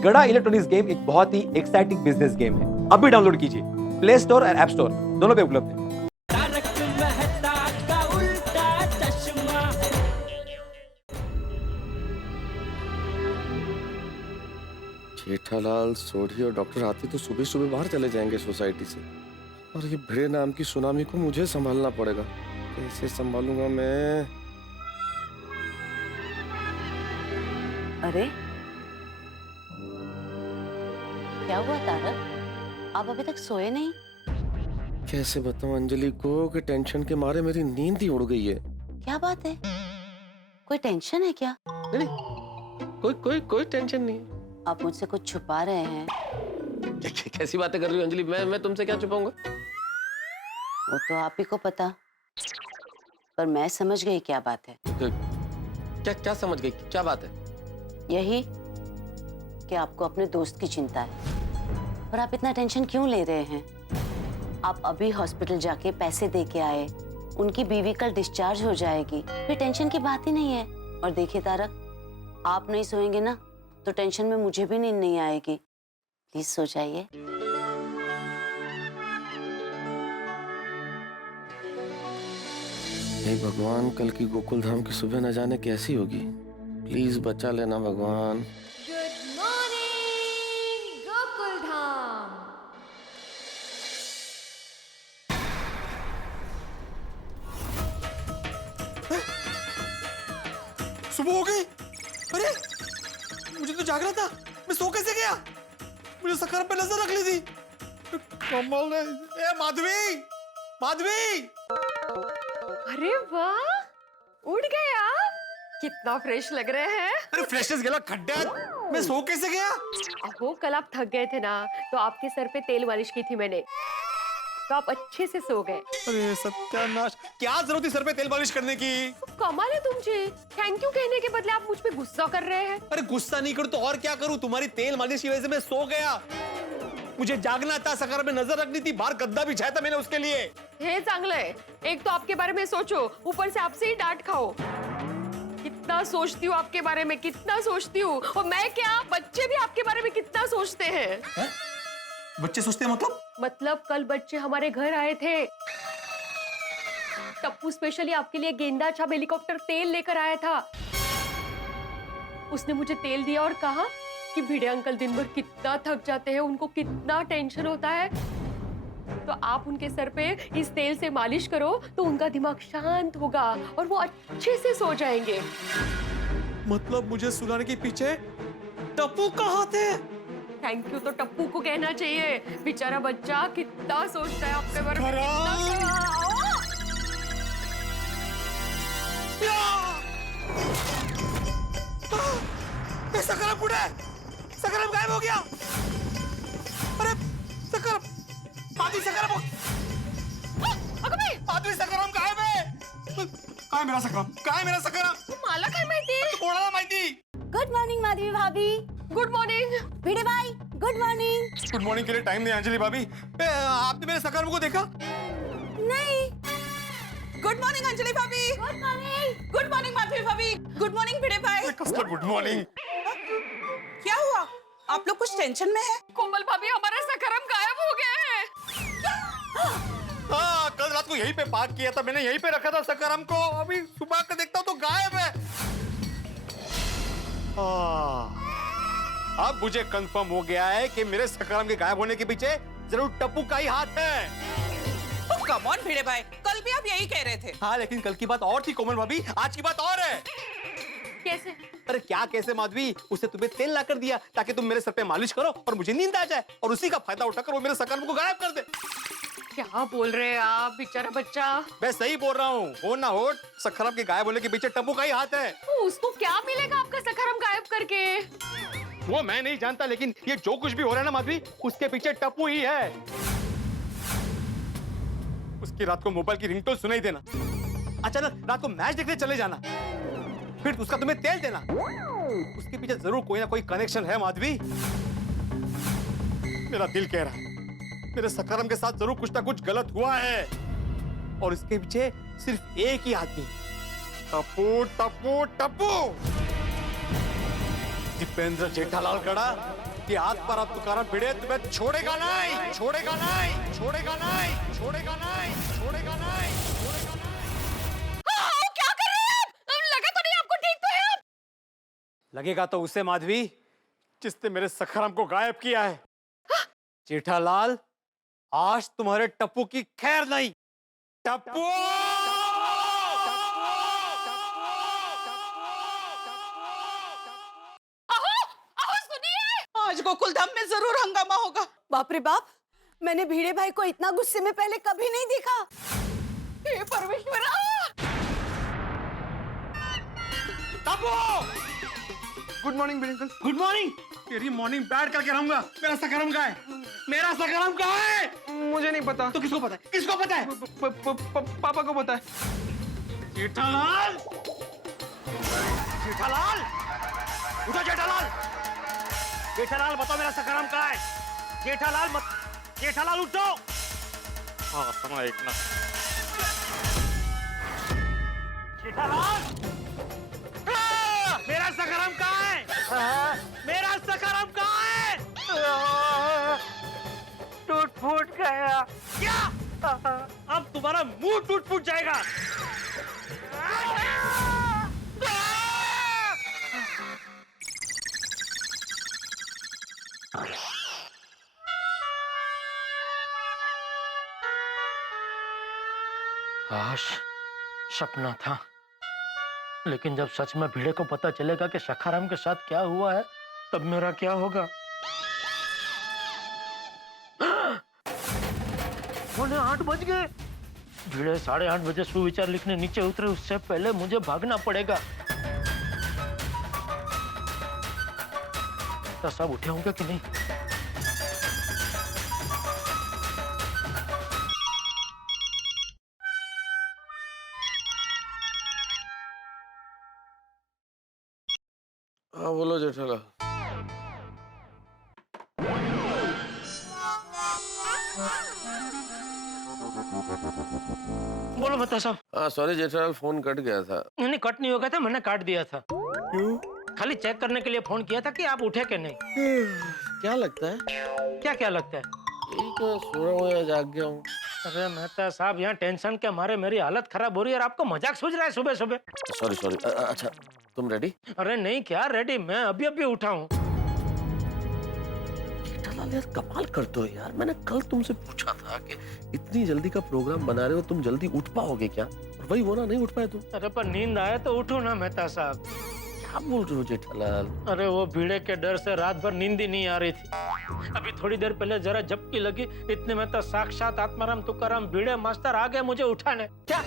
गड़ा electronics game एक बहुत ही एक्साइटिंग बिजनेस गेम है। अभी डाउनलोड कीजिए, प्ले स्टोर और ऐप स्टोर दोनों पे उपलब्ध है। जेठालाल, सोढ़ी और डॉक्टर आती तो सुबह सुबह बाहर चले जाएंगे सोसाइटी से, और ये भिड़े नाम की सुनामी को मुझे संभालना पड़ेगा। कैसे संभालूंगा मैं? अरे क्या हुआ तारक, आप अभी तक सोए नहीं? कैसे बताऊं अंजलि को कि टेंशन के मारे मेरी नींद ही उड़ गई है। क्या बात है, कोई टेंशन है क्या? नहीं, कोई टेंशन नहीं। आप मुझसे कुछ छुपा रहे हैं? कैसी बातें कर रही हो अंजलि? मैं तुमसे क्या छुपाऊंगा? वो तो आप ही को पता, पर मैं समझ गई क्या बात है। क्या समझ गई? क्या बात है? यही कि आपको अपने दोस्त की चिंता है, पर आप इतना टेंशन क्यों ले रहे हैं? आप अभी हॉस्पिटल जाके पैसे दे के आए, उनकी बीवी कल डिस्चार्ज हो जाएगी, फिर टेंशन की बात ही नहीं है। और देखिए तारक, आप नहीं सोएंगे ना तो टेंशन में मुझे भी नींद नहीं आएगी। प्लीज सो जाइए। हे भगवान, कल की गोकुल धाम की सुबह न जाने कैसी होगी। प्लीज बचा लेना भगवान। Good morning Gokuldham. सुबह हो गई। अरे मुझे तो जागना था, मैं सो कैसे गया? मुझे सकर पे नजर रख ली थी। कमाल है। ए माधवी, माधवी! अरे वाह, उड़ गए आप। कितना फ्रेश लग रहे हैं। अरे फ्रेशनेस गेला खड्डा, मैं सो कैसे गया? अहो कल आप थक गए थे ना, तो आपके सर पे तेल मालिश की थी मैंने, तो आप अच्छे से सो गए। अरे सत्यानाश, क्या जरूरत थी सर पे तेल मालिश करने की? कमाल है तुमचे, थैंक यू कहने के बदले आप मुझ पे गुस्सा कर रहे हैं। अरे गुस्सा नहीं करूं तो और क्या करूं? तुम्हारी तेल मालिश की वजह से मैं सो गया। मुझे जागना था, सकर पे नजर रखनी थी, बाहर गद्दा बिछाया था मैंने उसके लिए। हे चांगलं है, एक तो आपके बारे में सोचो, ऊपर से आपसे ही डांट खाओ। कितना सोचती हूँ आपके बारे में, कितना सोचती हूँ। और मैं क्या, बच्चे भी आपके बारे में कितना सोचते हैं। है? बच्चे सोचते हैं मतलब कल बच्चे हमारे घर आए थे, टप्पू स्पेशली आपके लिए गेंदा छाप हेलीकॉप्टर तेल लेकर आया था। उसने मुझे तेल दिया और कहा कि भिड़े अंकल दिन भर कितना थक जाते हैं, उनको कितना टेंशन होता है, तो आप उनके सर पे इस तेल से मालिश करो तो उनका दिमाग शांत होगा और वो अच्छे से सो जाएंगे। मतलब मुझे सुलाने के पीछे टप्पू का हाथ है। थैंक यू तो टप्पू को कहना चाहिए, बेचारा बच्चा कितना सोचता है आपके बारे में। सकरम कुड़े, सकरम गायब हो गया। अरे सकरम, आदि सकरम, आदि सकरम गायब है। काय मेरा सकरम, काय मेरा सकरम? मला काय माहिती? कोणाला माहिती? गुड मॉर्निंग माधवी भाभी। गुड मॉर्निंग भिड़े भाई, गुड मॉर्निंग। गुड मॉर्निंग के लिए टाइम नहीं अंजलि भाभी। आपने मेरे सकरम को देखा? नहीं। गुड मॉर्निंग अंजलि भाभी। Good morning. Good morning Madhavi भाभी। गुड मॉर्निंग भिड़े भाई। कसला गुड मॉर्निंग। क्या हुआ? आप लोग कुछ टेंशन में हैं? कोमल भाभी, हमारा सकरम गायब हो गया है। हाँ, कल रात को यहीं पे पार्क किया था मैंने, यहीं पे रखा था सकरम को। अभी सुबह का देखता हूँ तो गायब है। अब मुझे कंफर्म हो गया है कि मेरे सकरम के गायब होने के पीछे जरूर टप्पू का ही हाथ है। कम ऑन भिड़े भाई, कल भी आप यही कह रहे थे। हाँ, लेकिन कल की बात और थी कोमल भाभी, आज की बात और है। कैसे? अरे क्या कैसे माधवी? उसने तुम्हें तेल ला कर दिया ताकि तुम मेरे सर पे मालिश करो और मुझे नींद आ जाए, और उसी का फायदा उठाकर वो मेरे सकरम को गायब कर दे। क्या बोल रहे हैं आप, बेचारा बच्चा। मैं सही बोल रहा हूँ, हो ना हो, सकरम के गायब होने के पीछे टप्पू का ही हाथ है। उसको क्या मिलेगा आपका सकरम गायब करके? वो मैं नहीं जानता, लेकिन ये जो कुछ भी हो रहा है ना माधवी, उसके पीछे टप्पू ही है। उसकी रात को मोबाइल की रिंगटोन सुनाई देना, अचानक रात को मैच देखने चले जाना, फिर उसका तुम्हें तेल देना, उसके पीछे जरूर कोई ना कोई कनेक्शन है माधवी। मेरा दिल कह रहा है मेरे सकरम के साथ जरूर कुछ ना कुछ गलत हुआ है, और इसके पीछे सिर्फ एक ही आदमी, टप्पू टप्पू टप्पू। दीपेंद्र जेठालाल गड़ा कि हाथ पर अब तुकाराम भिड़े तुम्हें छोड़ेगा नहीं, छोड़ेगा नहीं, छोड़ेगा नहीं, छोड़ेगा नहीं, छोड़ेगा नहीं, छोड़ेगा नहीं। क्या कर रहे हैं आप? लगा तो नहीं आपको? ठीक तो है आप? लगेगा तो उसे माधवी जिसने मेरे सखाराम को गायब किया है। जेठालाल, आज तुम्हारे टप्पू की खैर नहीं। टप्पू! आज गोकुल धाम में जरूर हंगामा होगा। बाप रे बाप, मैंने भिड़े भाई को इतना गुस्से में पहले कभी नहीं देखा। हे परमेश्वरा! Good morning uncle. Good morning. तेरी मॉर्निंग बैड करके रहूंगा। मेरा सखाराम कहाँ है? मेरा सखाराम कहाँ है? मुझे नहीं पता। तो किसको पता है? किसको पता है? पापा को पता है। जेठालाल! जेठालाल! उठो जेठालाल! जेठालाल बताओ मेरा सखाराम कहाँ है? जेठालाल मत, जेठालाल उठो! हाँ समय एक ना। जेठालाल! मेरा सखाराम कहाँ है? मेरा सखाराम कहाँ है? टूट फूट गया। क्या? अब तुम्हारा मुंह टूट फूट जाएगा। काश सपना था, लेकिन जब सच में भिड़े को पता चलेगा कि सखाराम के साथ क्या हुआ है, तब मेरा क्या होगा? पौने 8 बज गए। भिड़े 8:30 बजे सुविचार लिखने नीचे उतरे, उससे पहले मुझे भागना पड़ेगा। तो सब उठे होंगे कि नहीं? हाँ बोलो जेठालाल। बोलो बता साहब। हाँ सॉरी जेठालाल, फोन कट गया था। नहीं, कट नहीं हो गया था, मैंने काट दिया था। क्यों? खाली चेक करने के लिए फोन किया था कि आप उठे कि नहीं। क्या लगता है? क्या क्या लगता है? यही तो सो रहा हूँ या जाग गया हूँ। अरे मेहता साहब, यहाँ टेंशन के मारे मेरी हालत खराब हो रही है और आपको मजाक सूझ रहा है सुबह सुबह। Sorry sorry. अच्छा तुम रेडी? अरे नहीं, क्या रेडी, मैं अभी अभी उठा हूँ। जेठालाल यार कमाल करते हो यार। मैंने कल तुमसे पूछा था कि इतनी जल्दी का प्रोग्राम बना रहे हो, तुम जल्दी उठ पाओगे क्या? और वही वो ना, नहीं उठ पाए तुम। अरे पर नींद आए तो उठो ना मेहता साहब। क्या बोल रहे हो जेठालाल? अरे वो भीड़े के डर से रात भर नींद ही नहीं आ रही थी। अभी थोड़ी देर पहले जरा झपकी लगी, इतने में तो साक्षात आत्माराम तुकाराम भीड़े मास्टर आ गए मुझे उठाने। क्या?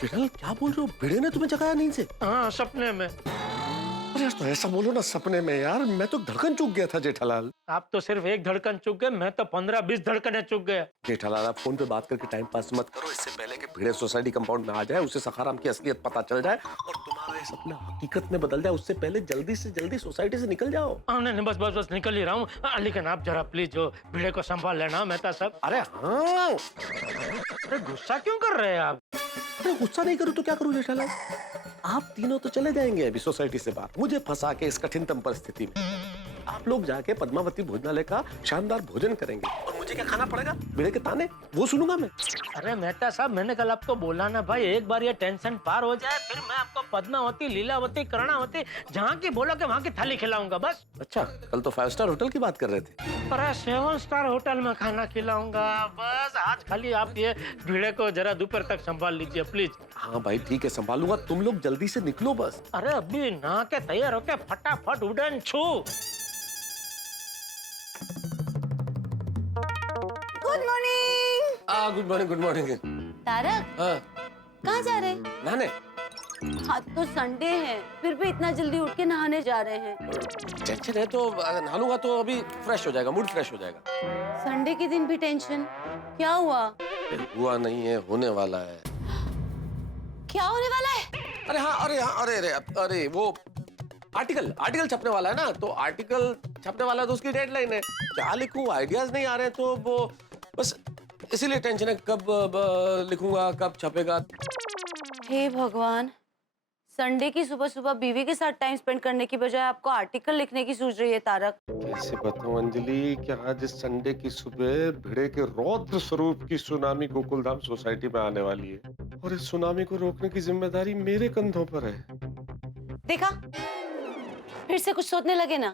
जेठालाल क्या बोल रहे हो? भिड़े ने तुम्हें जगाया नींद से? हाँ, सपने में। अरे यार तो ऐसा बोलो ना, सपने में यार। मैं तो धड़कन चूक गया था जेठालाल। आप तो सिर्फ एक धड़कन चूक गए, मैं तो 15-20 धड़कने चूक गया। जेठालाल आप फोन पे बात करके टाइम पास मत करो। इससे पहले कि भिड़े सोसाइटी कंपाउंड में आ जाए, उसे सखाराम की असलियत पता चल जाए और तुम्हारा ये सपना हकीकत में बदल जाए, उससे पहले जल्दी से जल्दी सोसाइटी से निकल जाओ। नहीं नहीं, बस बस बस निकल ही रहा हूँ। लेकिन आप जरा प्लीज जो भीड़े को संभाल लेना मेहता साहब। अरे हाँ। अरे गुस्सा क्यों कर रहे हैं आप? अरे गुस्सा नहीं करूँ तो क्या करूँ जेठालाल? आप तीनों तो चले जाएंगे अभी सोसाइटी से बाहर, मुझे फंसा के इस कठिनतम परिस्थिति में। आप लोग जाके पद्मावती भोजनालय का शानदार भोजन करेंगे और मुझे क्या खाना पड़ेगा? भिड़े के ताने वो सुनूंगा मैं। अरे मेहता साहब, मैंने कल आपको बोला ना भाई, एक बार ये टेंशन पार हो जाए फिर मैं आपको पद्मावती, लीलावती, कर्णावती, जहाँ की बोलोगे वहाँ की थाली खिलाऊंगा बस। अच्छा कल तो 5 स्टार होटल की बात कर रहे थे। अरे 7 स्टार होटल में खाना खिलाऊंगा बस। आज खाली आप ये भीड़े को जरा दोपहर तक संभाल लीजिए प्लीज। हाँ भाई ठीक है, संभालूंगा। तुम लोग जल्दी से निकलो बस। अरे अभी नहा के तैयार होके फटाफट उड़न छू। Good morning. Good morning, good morning. Tarak, हाँ कहाँ जा रहे हैं? नहाने। आज तो संडे है, फिर भी इतना जल्दी उठ के नहाने जा रहे हैं। टेंशन है तो नहा लूंगा तो अभी फ्रेश हो जाएगा, मूड फ्रेश हो जाएगा। संडे के दिन भी टेंशन? क्या हुआ? हुआ नहीं है, होने वाला है। क्या होने वाला है? अरे हाँ, अरे हाँ, अरे अरे अरे वो आर्टिकल छपने वाला है ना, तो आर्टिकल छपने वाला है तो उसकी डेडलाइन है। क्या लिखूं, आइडियाज नहीं आ रहे, तो वो बस इसीलिए टेंशन है। कब लिखूंगा, कब छपेगा। हे भगवान, संडे की सुबह सुबह बीवी के साथ टाइम स्पेंड करने की बजाय आपको आर्टिकल लिखने की सूझ रही है तारक। कैसे बताऊं अंजलि कि आज इस संडे की सुबह भिड़े के रौद्र स्वरूप की सुनामी गोकुलधाम सोसाइटी में आने वाली है और इस सुनामी को रोकने की जिम्मेदारी मेरे कंधों पर है। देखा, फिर से कुछ सोचने लगे ना।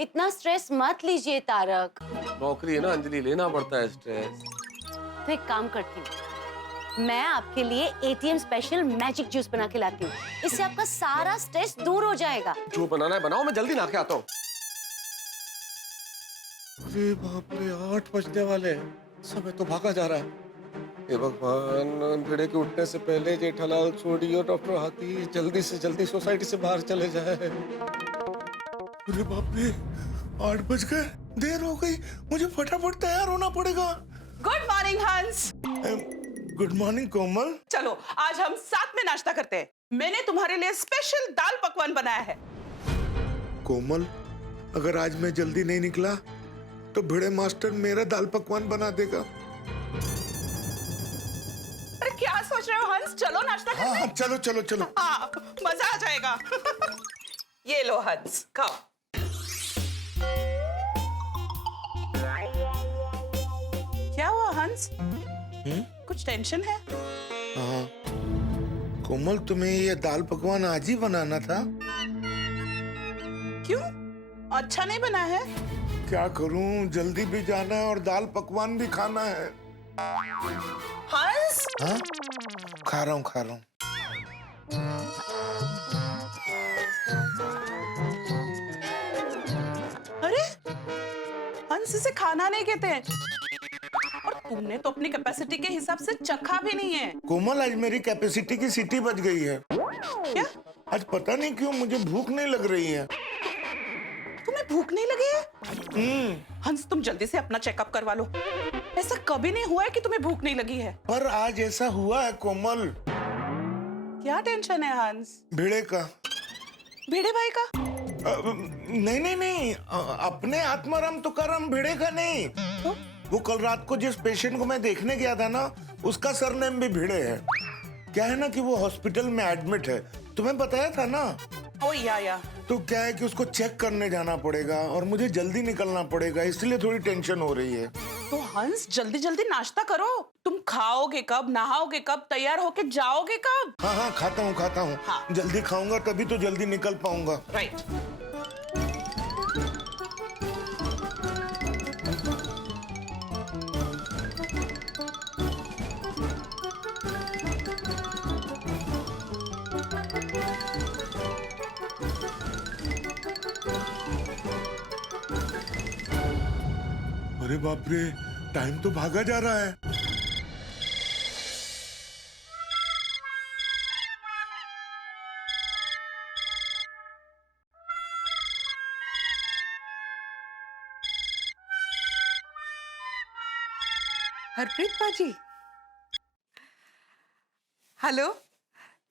इतना स्ट्रेस मत लीजिए तारक। नौकरी है ना अंजलि, लेना पड़ता है स्ट्रेस। तो एक काम करती हूँ, मैं आपके लिए एटीएम स्पेशल मैजिक जूस बना के लाती हूँ। इससे आपका सारा स्ट्रेस दूर हो जाएगा। जो बनाना है बनाओ, मैं जल्दी नहा के आता हूँ। अरे बाप रे, 8 बजने वाले हैं, समय तो भागा जा रहा है। हे भगवान, भिड़े के उठने से पहले जेठालाल सोडी और डॉक्टर हाथी जल्दी से जल्दी सोसाइटी से बाहर चले जाए। अरे बाप रे, 8 बज गए, देर हो गई, मुझे फटाफट तैयार होना पड़ेगा। गुड मॉर्निंग हंस। गुड मॉर्निंग कोमल। चलो आज हम साथ में नाश्ता करते हैं। मैंने तुम्हारे लिए स्पेशल दाल पकवान बनाया है। कोमल, अगर आज मैं जल्दी नहीं निकला तो भिड़े मास्टर मेरा दाल पकवान बना देगा। अरे क्या सोच रहे हो हंस, चलो नाश्ता करते हैं। हाँ, चलो चलो चलो। हाँ, मजा आ जाएगा। ये लो हंस, खाओ। क्या हुआ हंस? कुछ टेंशन है? हाँ कोमल, तुम्हें ये दाल पकवान आज ही बनाना था। क्यों? अच्छा नहीं बना है? क्या करूं, जल्दी भी जाना है और दाल पकवान भी खाना है। हंस? हाँ, खा रहा हूँ खा रहा हूँ। अरे हंस, इसे खाना नहीं कहते हैं। और तुमने तो अपनी कैपेसिटी के हिसाब से चखा भी नहीं है। कोमल, आज मेरी कैपेसिटी की सीटी बज गई है। क्या? आज पता नहीं क्यों मुझे भूख नहीं लग रही है। तुम्हें भूख नहीं लगी है? हंस, तुम जल्दी से अपना चेकअप करवा लो। ऐसा कभी नहीं हुआ है कि तुम्हें भूख नहीं लगी है। पर आज ऐसा हुआ है कोमल। क्या टेंशन है हंस? भिड़े का। भिड़े भाई का? नहीं नहीं नहीं, अपने आत्माराम तुकाराम भिड़े का नहीं। तो? वो कल रात को जिस पेशेंट को मैं देखने गया था ना, उसका सरनेम भी भिड़े है। क्या है ना कि वो हॉस्पिटल में एडमिट है, तुम्हें बताया था ना। ओ या। तो क्या है कि उसको चेक करने जाना पड़ेगा और मुझे जल्दी निकलना पड़ेगा, इसलिए थोड़ी टेंशन हो रही है। तो हंस, जल्दी जल्दी नाश्ता करो। तुम खाओगे कब, नहाओगे कब, तैयार होके जाओगे कब? हाँ हाँ, खाता हूँ खाता हूँ। हाँ। जल्दी खाऊंगा तभी तो जल्दी निकल पाऊंगा। राइट। अरे बाप रे, टाइम तो भागा जा रहा है। हरप्रीत पाजी, हेलो,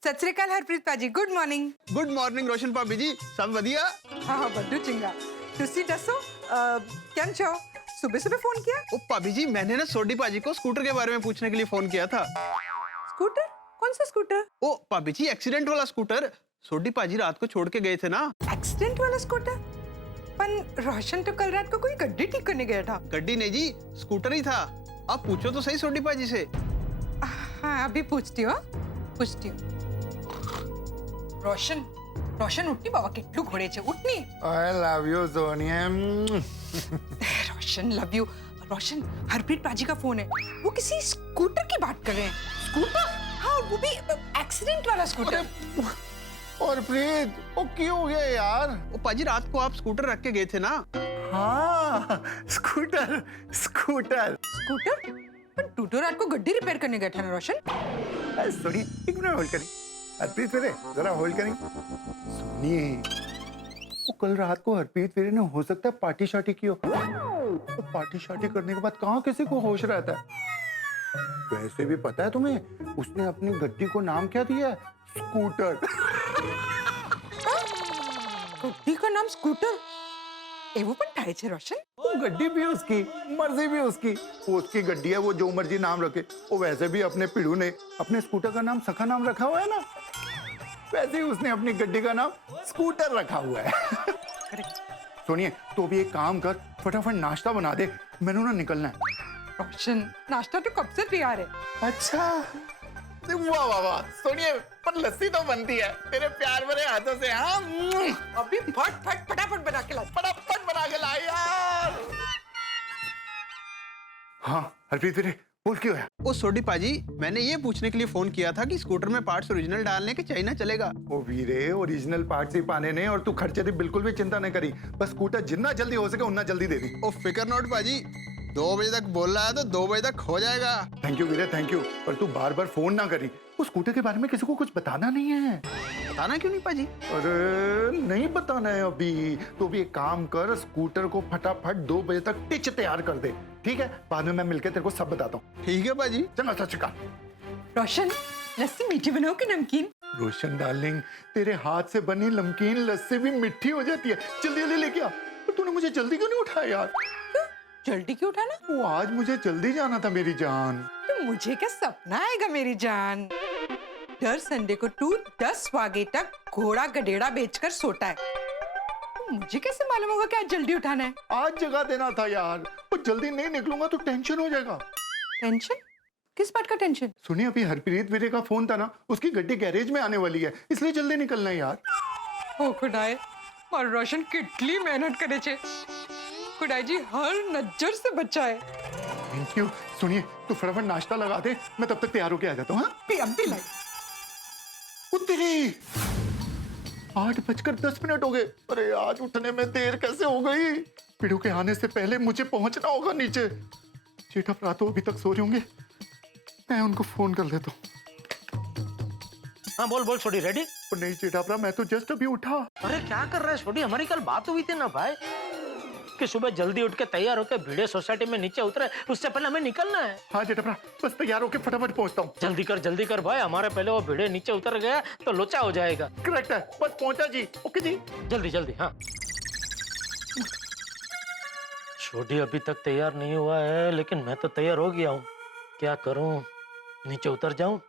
सत श्री अकाल हरप्रीत पाजी, गुड मॉर्निंग। गुड मॉर्निंग रोशन भाभी जी, सब बढ़िया? हाँ हाँ बड्डू चिंगा, तुसी दसो केम छो? सुबह सुबह फोन किया? ओ भाभी जी, मैंने ना सोडी पाजी को स्कूटर के बारे में पूछने के लिए फोन किया था। स्कूटर? कौन सा स्कूटर? ओ भाभी जी, एक्सीडेंट वाला स्कूटर। सोडी पाजी रात को छोड़ के गए थे ना। एक्सीडेंट वाला स्कूटर? पर रोशन तो कल रात को कोई गड्डी ठीक करने गया था। गड्डी नहीं जी, स्कूटर ही था। आप पूछो तो सही सोडी पाजी से। हाँ अभी पूछती हूँ, पूछती हूँ। रोशन, रोशन उठनी बाबा, કેટલું ઘોડે છે, ઉઠની। I love you Sonia. Roshan love you. Roshan, Harpreet पाजी का फोन है, वो किसी स्कूटर की बात कर रहे हैं। स्कूटर? हाँ, वो भी एक्सीडेंट वाला स्कूटर। और प्रीत, वो क्यों हो गया यार? ओ पाजी, रात को आप स्कूटर रख के गए थे ना। हाँ, स्कूटर स्कूटर स्कूटर? पर तू तो रात को गड्डी रिपेयर करने गया था ना रोशन? सॉरी, एक मिनट होल्ड करें। हरप्रीत वीरे, जरा होल्ड करें। सुनिए, वो कल रात को हरप्रीत वीरे ने हो सकता है पार्टी शार्टी की हो। तो पार्टी शार्टी करने के बाद कहाँ किसी को होश रहता है। वैसे भी पता है तुम्हें, उसने अपनी गड्डी को नाम क्या दिया है? स्कूटर। गड्डी का नाम स्कूटर? એવું પણ થાય છે રોશન? वो गड्डी भी उसकी, मर्जी भी उसकी। वो उसकी गड्डी है, वो जो मर्जी नाम रखे। वो वैसे भी अपने पिड़ू ने अपने स्कूटर का नाम सखा नाम रखा हुआ है ना, वैसे ही उसने अपनी गड्डी का नाम स्कूटर रखा हुआ है। सुनिए, तो भी एक काम कर, फटाफट नाश्ता बना दे, मैंने ना निकलना है। रोशन नाश्ता तो कब से तैयार है। अच्छा, वाह वाह वाह। सुनिए, पर लस्सी तो बनती है तेरे प्यार भरे हाथों से। हाँ, अभी फटाफट बना के ला। फटाफट बना के ला यार। हाँ हरप्रीत वीरे, बोल क्यों है? ओ सोडी पाजी, मैंने ये पूछने के लिए फोन किया था कि स्कूटर में पार्ट्स ओरिजिनल डालने के चाइना चलेगा। ओ वीरे, ओरिजिनल पार्ट्स ही पाने ने, और तू खर्चे की बिल्कुल भी चिंता नहीं करी। बस स्कूटर जितना जल्दी हो सके उतना जल्दी दे दी। ओ फिकर नॉट पाजी, 2 बजे तक बोल रहा है तो 2 बजे तक हो जाएगा। थैंक यू वीरे, थैंक यू। पर तू बार बार फोन ना करी, उस स्कूटर के बारे में किसी को कुछ बताना नहीं है। बताना क्यों नहीं पाजी? अरे नहीं बताना है अभी। तो भी एक काम कर, स्कूटर को फटाफट 2 बजे तक टिच तैयार कर दे, ठीक है? बाद में मैं मिलकर तेरे को सब बताता हूँ। ठीक है पाजी। चलो सच का। रोशन लस्सी मीठी बनाओ कि नमकीन? रोशन डार्लिंग, तेरे हाथ से बनी नमकीन लस्सी भी मीठी हो जाती है। जल्दी जल्दी लेके आ। पर तूने मुझे जल्दी क्यों नहीं उठाया यार? जल्दी क्यों उठाना? वो आज मुझे जल्दी जाना था मेरी जान। तो मुझे क्या सपना आएगा मेरी जान? हर संडे को तू 10 बजे तक घोड़ा गधेड़ा बेचकर सोता है। तो मुझे कैसे मालूम होगा कि आज जल्दी उठाना है? आज जगा देना था यार। और जल्दी नहीं निकलूंगा तो टेंशन हो जाएगा। टेंशन? किस बात का टेंशन? सुनिए, अभी हरप्रीत वीरे का फोन था ना, उसकी गड्डी गैरेज में आने वाली है, इसलिए जल्दी निकलना है यार। ओ खुदाए, और रोशन कितनी मेहनत करे छे। खुदाई जी हर नजर से बचाए। Thank you. सुनिए, तू फटाफट नाश्ता लगा दे, मैं तब तक तैयार होके आ जाता हूँ। हाँ? भी लाई। तेरी 8:10 हो गए। अरे आज उठने में देर कैसे हो गई? पिड़ू के आने से पहले मुझे पहुंचना होगा नीचे। जेठा भरा तो अभी तक सो रहे होंगे, मैं उनको फोन कर लेता हूँ। हाँ बोल बोल छोटी, रेडी? नहीं जेठा भरा, मैं तो जस्ट अभी उठा। अरे क्या कर रहा है छोटी? हमारी कल बात हुई थी ना भाई कि सुबह जल्दी उठ के तैयार होकर भिड़े सोसाइटी में नीचे उतरे, उससे पहले हमें निकलना है। हाँ जेठा भरा, बस तैयार होके फटाफट पहुंचता हूँ। जल्दी कर भाई, हमारे पहले वो भिड़े नीचे उतर गया तो लोचा हो जाएगा। करेक्ट है, बस पहुंचा जी। ओके जी, जल्दी। हाँ छोटी अभी तक तैयार नहीं हुआ है, लेकिन मैं तो तैयार हो गया हूँ। क्या करूँ, नीचे उतर जाऊं?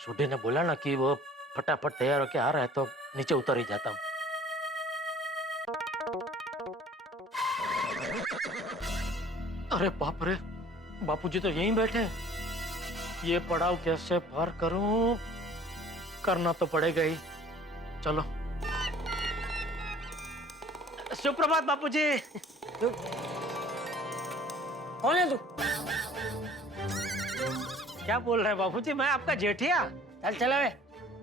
छोटी ने बोला ना कि वो फटाफट तैयार होके आ रहा है, तो नीचे उतर ही जाता हूँ। अरे बाप रे, बापूजी तो यहीं बैठे हैं। ये पड़ाव कैसे पार करूं? करना तो पड़ेगा ही। चलो। सुप्रभात बापूजी। कौन है तू? क्या बोल रहे हैं बापूजी? मैं आपका जेठिया। चल चला वे,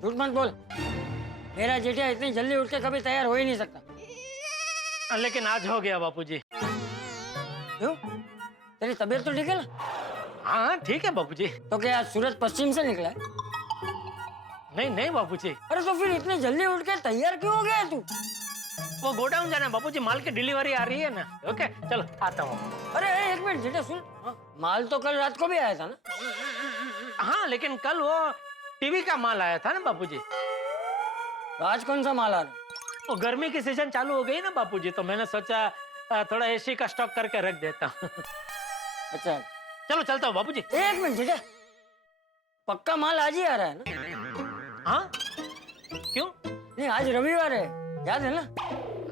झूठ मत बोल। मेरा जेठिया इतनी जल्दी उठ के कभी तैयार हो ही नहीं सकता। लेकिन आज हो गया बापूजी। क्यों? तेरी तबीयत तो ठीक है ना? हाँ ठीक है बापूजी। तो क्या आज सूरज पश्चिम से निकला है? नहीं बापूजी। अरे तो फिर इतनी जल्दी उठ के तैयार क्यों हो गया तू? वो गोडाउन जाना है बापूजी, माल की डिलीवरी आ रही है ना। ओके चलो आता हूँ। अरे एक मिनट जेठा सुन, माल तो कल रात को भी आया था ना? हाँ लेकिन कल वो टीवी का माल आया था ना बापूजी। तो आज कौन सा माल आ रहा? वो गर्मी की सीजन चालू हो गई ना बापूजी, तो मैंने सोचा थोड़ा एसी का स्टॉक करके रख देता हूँ। अच्छा चलो चलता हूँ बापूजी। एक मिनट जेठा, पक्का माल आज ही आ रहा है ना? हाँ क्यों? नहीं आज रविवार है, याद है ना?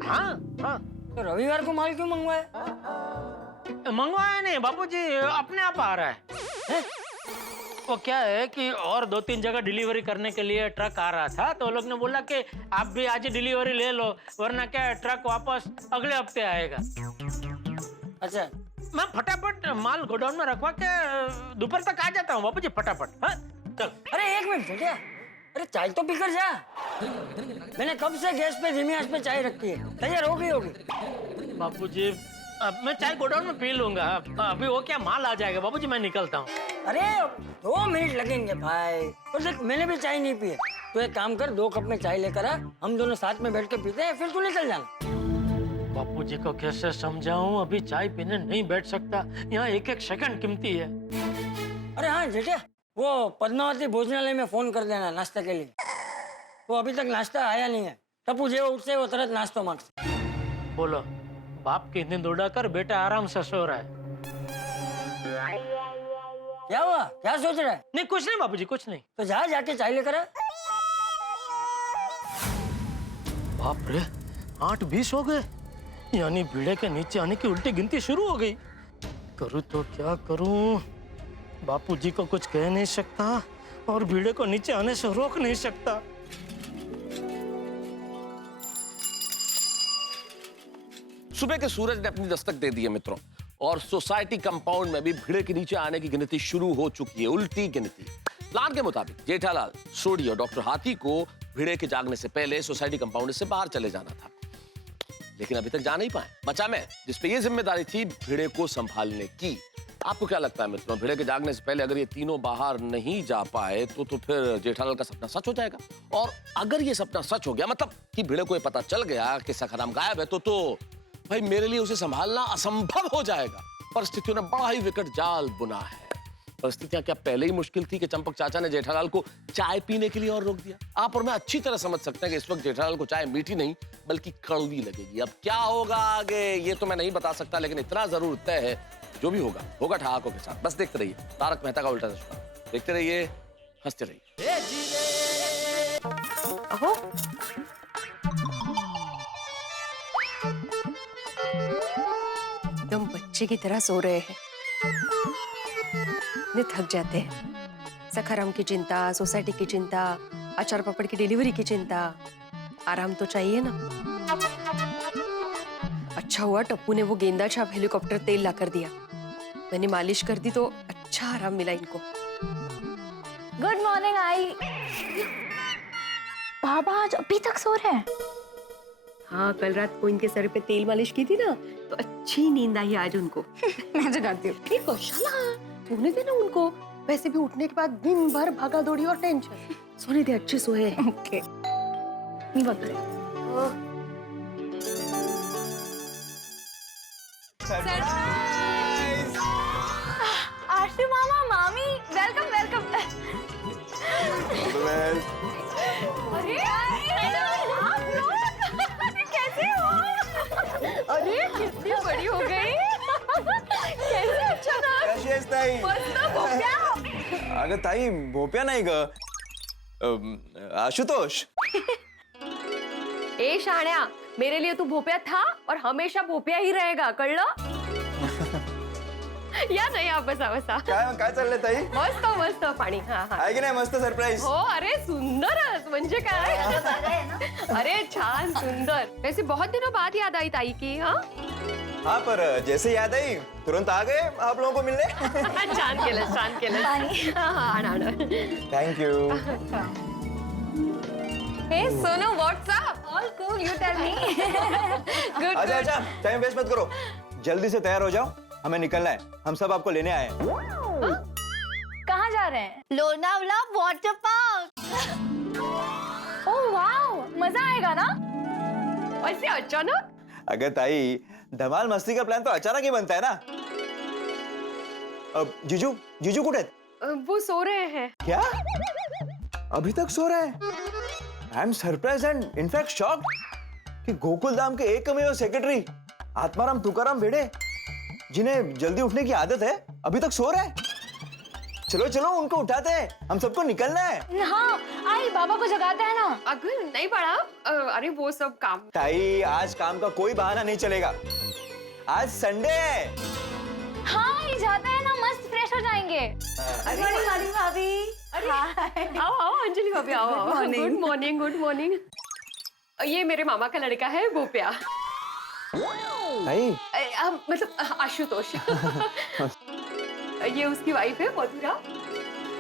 हाँ। तो रविवार को माल क्यों मंगवाया? मंगवाया नहीं बापूजी, अपने आप आ रहा है। वो क्या है कि और 2-3 जगह डिलीवरी करने के लिए ट्रक आ रहा था, तो लोग ने बोला कि आप भी आज ही डिलीवरी ले लो, वरना क्या है ट्रक वापस अगले हफ्ते आएगा। अच्छा मैं फटाफट माल गोडाउन में रखवा के दोपहर तक आ जाता हूँ बापूजी, फटाफट। हाँ चल। अरे एक मिनट जेठा, अरे चाय तो पीकर जा। मैंने कब से गैस पे धीमी आंच पे चाय रखी है, तैयार हो गई होगी। बापूजी अब मैं चाय गोडाउन में पी लूंगा, अभी वो क्या माल आ जाएगा बापूजी, मैं निकलता हूँ। अरे 2 मिनट लगेंगे भाई। और देख मैंने भी चाय नहीं पी है, तो एक काम कर 2 कप में चाय लेकर आ, हम दोनों साथ में बैठ के पीते हैं, फिर तू निकल जाना। बापूजी को कैसे समझाऊं, अभी चाय पीने नहीं बैठ सकता, यहाँ एक एक सेकंड कीमती है। अरे हाँ जेठिया, वो पद्मावती भोजनालय में फोन कर देना नाश्ते के लिए। वो अभी तक नाश्ता आया नहीं है, टप्पू जो उठसे वो तुरंत नाश्ता मांगते। बोलो बाप की नींद उड़ाकर बेटा आराम से सो रहा है। क्या हुआ, क्या सोच रहा है? नहीं कुछ नहीं बापूजी, कुछ नहीं। तो जा जाके चाय लेकर आ। बाप रे, 8:20 हो गए, यानी भिड़े के नीचे आने की उल्टी गिनती शुरू हो गई। करूँ तो क्या करूँ? बापूजी को कुछ कह नहीं सकता और भिड़े को नीचे आने से रोक नहीं सकता। सुबह के सूरज ने अपनी दस्तक दे दी है मित्रों, और सोसाइटी कंपाउंड में भी भिड़े के नीचे आने की गिनती शुरू हो चुकी है, उल्टी गिनती। प्लान के मुताबिक जेठालाल, सोडी और डॉक्टर हाथी को भिड़े के जागने से पहले सोसाइटी कंपाउंड से बाहर चले जाना था, लेकिन अभी तक जा नहीं पाए। बचा मैं, जिसपे ये जिम्मेदारी थी भिड़े को संभालने की। आपको क्या लगता है मित्रों, भिड़े के जागने से पहले अगर ये तीनों बाहर नहीं जा पाए तो फिर जेठालाल का सपना सच हो जाएगा? और अगर ये सपना सच हो गया, मतलब कि भिड़े को ये पता चल गया कि सखाराम गायब है, तो भाई मेरे लिए उसे संभालना असंभव हो जाएगा। परिस्थितियों ने बड़ा ही विकट जाल बुना है। परिस्थितियां क्या पहले ही मुश्किल थी कि चंपक चाचा ने जेठालाल को चाय पीने के लिए और रोक दिया। आप और मैं अच्छी तरह समझ सकते हैं कि इस वक्त जेठालाल को चाय मीठी नहीं बल्कि कड़वी लगेगी। अब क्या होगा आगे ये तो मैं नहीं बता सकता, लेकिन इतना जरूर तय है, जो भी होगा होगा ठहाकों के साथ। बस देखते रहिए तारक मेहता का उल्टा चश्मा, देखते रहिए, हंसते रहिए। अहो, एकदम बच्चे की तरह सो रहे हैं, इतने थक जाते हैं। सखाराम की चिंता, सोसाइटी की चिंता, अचार पापड़ की डिलीवरी की चिंता, आराम तो चाहिए ना। अच्छा हुआ टप्पू ने वो गेंदा छाप हेलीकॉप्टर तेल ला कर दिया, मैंने मालिश कर दी तो अच्छा आराम मिला इनको। Good morning I. बाबा आज अभी तक सो रहे हैं? हाँ, कल रात को इनके सर पे तेल मालिश की थी ना, तो अच्छी नींद आई आज उनको। मैं जगाती हूँ। ठीक कौशला, सोने दे ना उनको, वैसे भी उठने के बाद दिन भर भागा दौड़ी और टेंशन। सोने दे, अच्छे सोए। ओके। नहीं बता। आशु मामा, मामी, वेलकम वेलकम। अरे आप लोग कैसे हो? अरे कितनी बड़ी हो गई। कैसे अचानक? कशी आहेस ताई? मस्त भोप्या। अगं ताई, भोप्या नाही ग, आशुतोष। ए शाण्या, मेरे लिए तू भोप्या था और हमेशा भोप्या ही रहेगा, कळलं? या नाही, आप बसा बसा। काय चाललंय ताई? मस्त मस्त पाणी। हाँ हाँ, आहे की नाही मस्त सरप्राईज? हो, अरे सुंदरच, म्हणजे काय। अरे छान, सुंदर। वैसे बहुत दिनों बाद याद आई ताई की। हाँ हाँ, पर जैसे याद आई तुरंत आ गए आप लोगों को मिलने। छान केलं, छान केलं। हाँ हाँ, आण thank you. Hey Sonu, what's up? All cool, you tell me. Good. अच्छा अच्छा, टाइम वेस्ट मत करो, जल्दी से तैयार हो जाओ, हमें निकलना है। हम सब आपको लेने आए हैं। कहाँ जा रहे हैं? Lonavala water park. Oh wow, मजा आएगा ना? वैसे अचानक? अगर ताई, धमाल मस्ती का प्लान तो अचानक ही बनता है ना। अब जीजू, जीजू कुठे आहेत? वो सो रहे हैं। क्या? अभी तक सो रहे हैं? I am surprise and in fact shocked कि गोकुल धाम के एकमेव सेक्रेटरी आत्माराम तुकाराम भिड़े, जिन्हें जल्दी उठने की आदत है, अभी तक सो रहे हैं। चलो चलो उनको उठाते हैं, हम सबको निकलना है। हाँ, आई बाबा को जगाते हैं ना। अगर नहीं पड़ा, अरे वो सब काम। ताई, आज काम का कोई बहाना नहीं चलेगा, आज संडे है। हाँ, ये जाते हैं ना, मस्त फ्रेश हो जाएंगे। अरे माली भाभी। अरे आओ आओ अंजलि भाभी, आओ आओ। Good morning, good morning. ये मेरे मामा का लड़का है भोप्या। ताई, मतलब आशुतोष। ये उसकी वाइफ है मधुरा।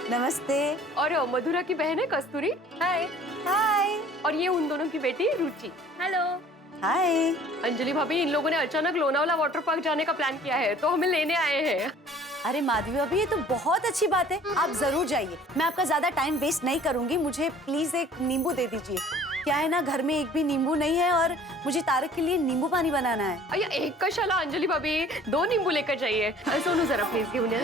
नमस्ते। और मधुरा की बहन है कस्तूरी। हाय। हाय। और ये उन दोनों की बेटी रुचि। हेलो। हाय। अंजलि भाभी, इन लोगों ने अचानक लोनावला वाटर पार्क जाने का प्लान किया है, तो हमें लेने आए हैं। अरे माधवी भाभी, ये तो बहुत अच्छी बात है, आप जरूर जाइए। मैं आपका ज्यादा टाइम वेस्ट नहीं करूंगी, मुझे प्लीज एक नींबू दे दीजिए। क्या है ना, घर में एक भी नींबू नहीं है और मुझे तारक के लिए नींबू पानी बनाना है। अरे एक कशाला अंजलि भाभी, 2 नींबू लेकर जाइए। सोनू जरा प्लीज घेऊन या।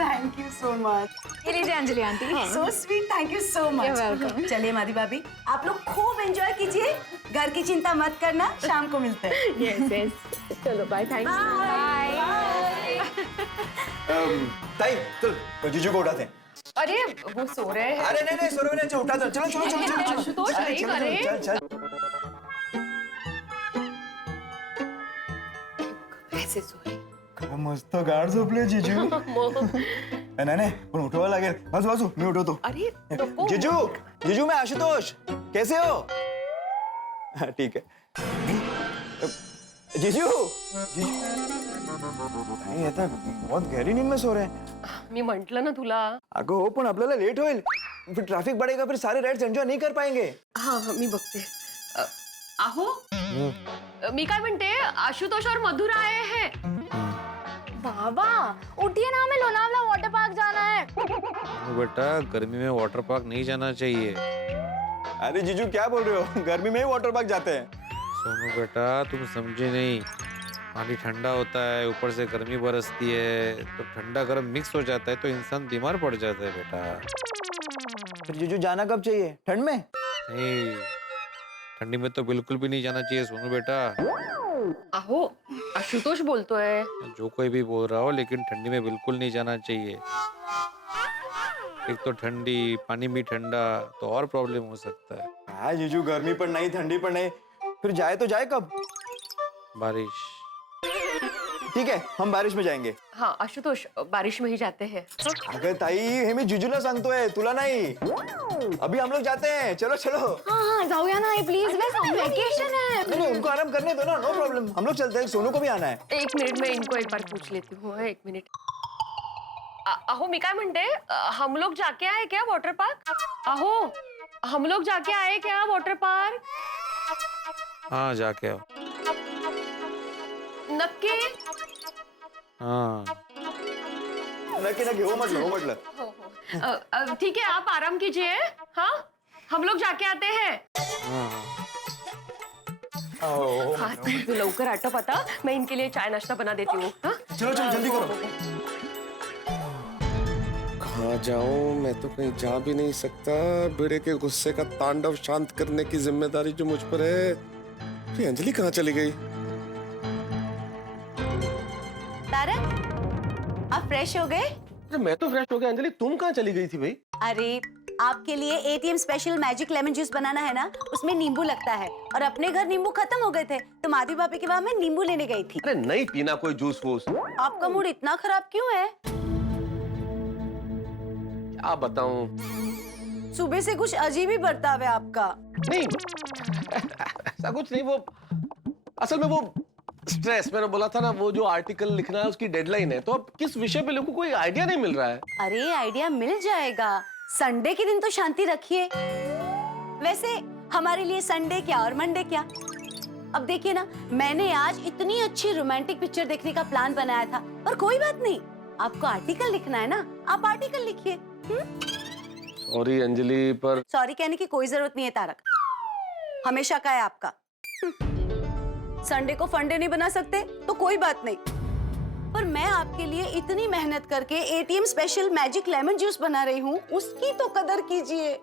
Thank you so much. ये लीजिए Anjali aunty. So sweet, thank you so much. You're welcome. चलिए माधवी भाभी, आप लोग खूब एंजॉय कीजिए, घर की चिंता मत करना, शाम को मिलते हैं। यस यस, चलो बाय, थैंक यू। ताई चल जीजू को उठाते हैं। अरे वो सो रहे हैं। अरे नहीं सो रहे, चलो उठा दो, चलो चलो चलो चलो आशुतोष, अरे, नहीं चलो, करे। चल चल ऐसे सोए। मस्त गाढ झोपले जीजू. नाही नाही पण उठवावं लागेल. बाजू बाजू मी उठवतो. अरे नको। जीजू जीजू मैं आशुतोष, कैसे हो? हाँ, ठीक है. जीजू जीजू नाही आता बहुत गहरी नींद में सो रहे हैं. मी म्हंटल ना तुला. अगं हो पण आपल्याला लेट होईल, फिर ट्रैफिक बढ़ेगा, फिर सारे राइड्स एंजॉय नहीं कर पाएंगे. हाँ मी बघते. आहो मी काय म्हणते, आशुतोष और मधुर आए हैं. बाबा उठिए ना, हमें लोनावला वाटर पार्क जाना है। बेटा गर्मी में वाटर पार्क नहीं जाना चाहिए। अरे जीजू क्या बोल रहे हो, गर्मी में ही वाटर पार्क जाते हैं. सोनू बेटा तुम समझे नहीं, पानी ठंडा होता है, ऊपर से गर्मी बरसती है, तो ठंडा गर्म मिक्स हो जाता है तो इंसान बीमार पड़ जाता है बेटा। फिर जीजू जाना कब चाहिए, ठंड में? नहीं, ठंडी में तो बिल्कुल भी नहीं जाना चाहिए सोनू बेटा। आहो आशुतोष बोलतोय. जो कोई भी बोल रहा हो, लेकिन ठंडी में बिल्कुल नहीं जाना चाहिए। एक तो ठंडी, पानी भी ठंडा, तो और प्रॉब्लम हो सकता है। हाँ जीजू, गर्मी पर नहीं, ठंडी पर नहीं, फिर जाए तो जाए कब? बारिश। ठीक है, हम बारिश में जाएंगे. हाँ आशुतोष, बारिश में ही जाते हैं. अगं ताई, हे मी जीजूला सांगतोय, तुला नाही. अभी हम लोग जाते हैं, चलो चलो. हाँ जाऊया ना, प्लीज, बस वेकेशन है। नहीं उनको आराम करने दो ना, नो प्रॉब्लम, हम लोग चलते हैं, सोनू को भी आना है. एक मिनिट में इनको एक बार पूछ लेती हूँ. एक मिनिट. अहो मी काय म्हणते, हम लोग जाके आए क्या वाटर पार्क? अहो हम लोग जाके आए क्या वाटर पार्क? हाँ जाके आओ. नक्की? हाँ नक्की नक्की, हो म्हटलं. ठीक है, आप आराम कीजिए. हाँ हम लोग जाके आते हैं. हाँ तू लवकर आटप आता, मैं इनके लिए चाय नाश्ता बना देती हूँ. हाँ? चलो चलो जल्दी करो. कहाँ जाऊं, मैं तो कहीं जा भी नहीं सकता. बेड़े के गुस्से का तांडव शांत करने की जिम्मेदारी जो मुझ पर है. फिर अंजलि कहाँ चली गई? तारक, आप फ्रेश हो गए? अरे मैं तो फ्रेश हो गया. अंजलि तुम कहाँ चली गई थी भाई? अरे आपके लिए ATM special magic lemon juice बनाना है ना, उसमें नींबू लगता है, और अपने घर नींबू खत्म हो गए थे तो माधवी भाभी के वहाँ मैं नींबू लेने गई थी. अरे नहीं पीना कोई जूस वूस. आपका मूड इतना खराब क्यों है? क्या बताऊं. सुबह से कुछ अजीब ही बर्ताव है आपका. नहीं ऐसा कुछ नहीं, वो असल में वो स्ट्रेस. मैंने बोला था ना, वो जो आर्टिकल लिखना है उसकी डेडलाइन है, तो अब किस विषय पे लिखूं, कोई आइडिया नहीं मिल रहा है. अरे आइडिया मिल जाएगा, संडे के दिन तो शांति रखिए. वैसे हमारे लिए संडे क्या और मंडे क्या. अब देखिए ना, मैंने आज इतनी अच्छी रोमांटिक पिक्चर देखने का प्लान बनाया था, पर कोई बात नहीं, आपको आर्टिकल लिखना है ना, आप आर्टिकल लिखिए. सॉरी अंजलि, पर सॉरी कहने की कोई जरूरत नहीं है तारक, हमेशा का है आपका. संडे को फंडे नहीं बना सकते तो कोई बात नहीं, पर मैं आपके लिए इतनी मेहनत करके ATM special magic lemon juice बना रही हूँ, उसकी तो कदर कीजिए.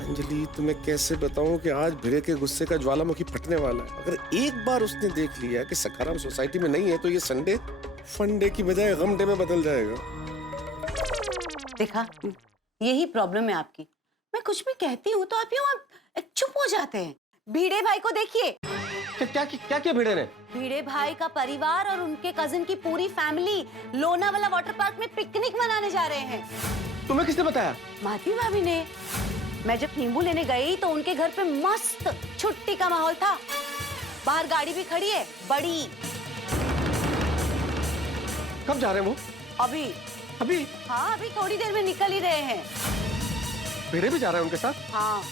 अंजलि तुम्हें कैसे बताऊं कि आज भिड़े के गुस्से का ज्वालामुखी फटने वाला है. अगर एक बार उसने देख लिया कि सखाराम सोसाइटी में नहीं है, तो ये संडे फंडे की बजाय गमडे में बदल जाएगा. देखा, यही प्रॉब्लम है आपकी. मैं कुछ भी कहती हूँ तो आप यूँ चुप हो जाते हैं. भिड़े भाई को देखिए. क्या भिड़े ने? भिड़े भाई का परिवार और उनके कजिन की पूरी फैमिली लोनावाला वाटर पार्क में पिकनिक मनाने जा रहे हैं. तुम्हें किसने बताया? माधवी भाभी ने. मैं जब नींबू लेने गई तो उनके घर पे मस्त छुट्टी का माहौल था. बाहर गाड़ी भी खड़ी है, बड़ी. कब जा रहे हैं वो? अभी. अभी? हाँ अभी थोड़ी देर में निकल ही रहे हैं. भिड़े भी जा रहे हैं उनके साथ? हाँ.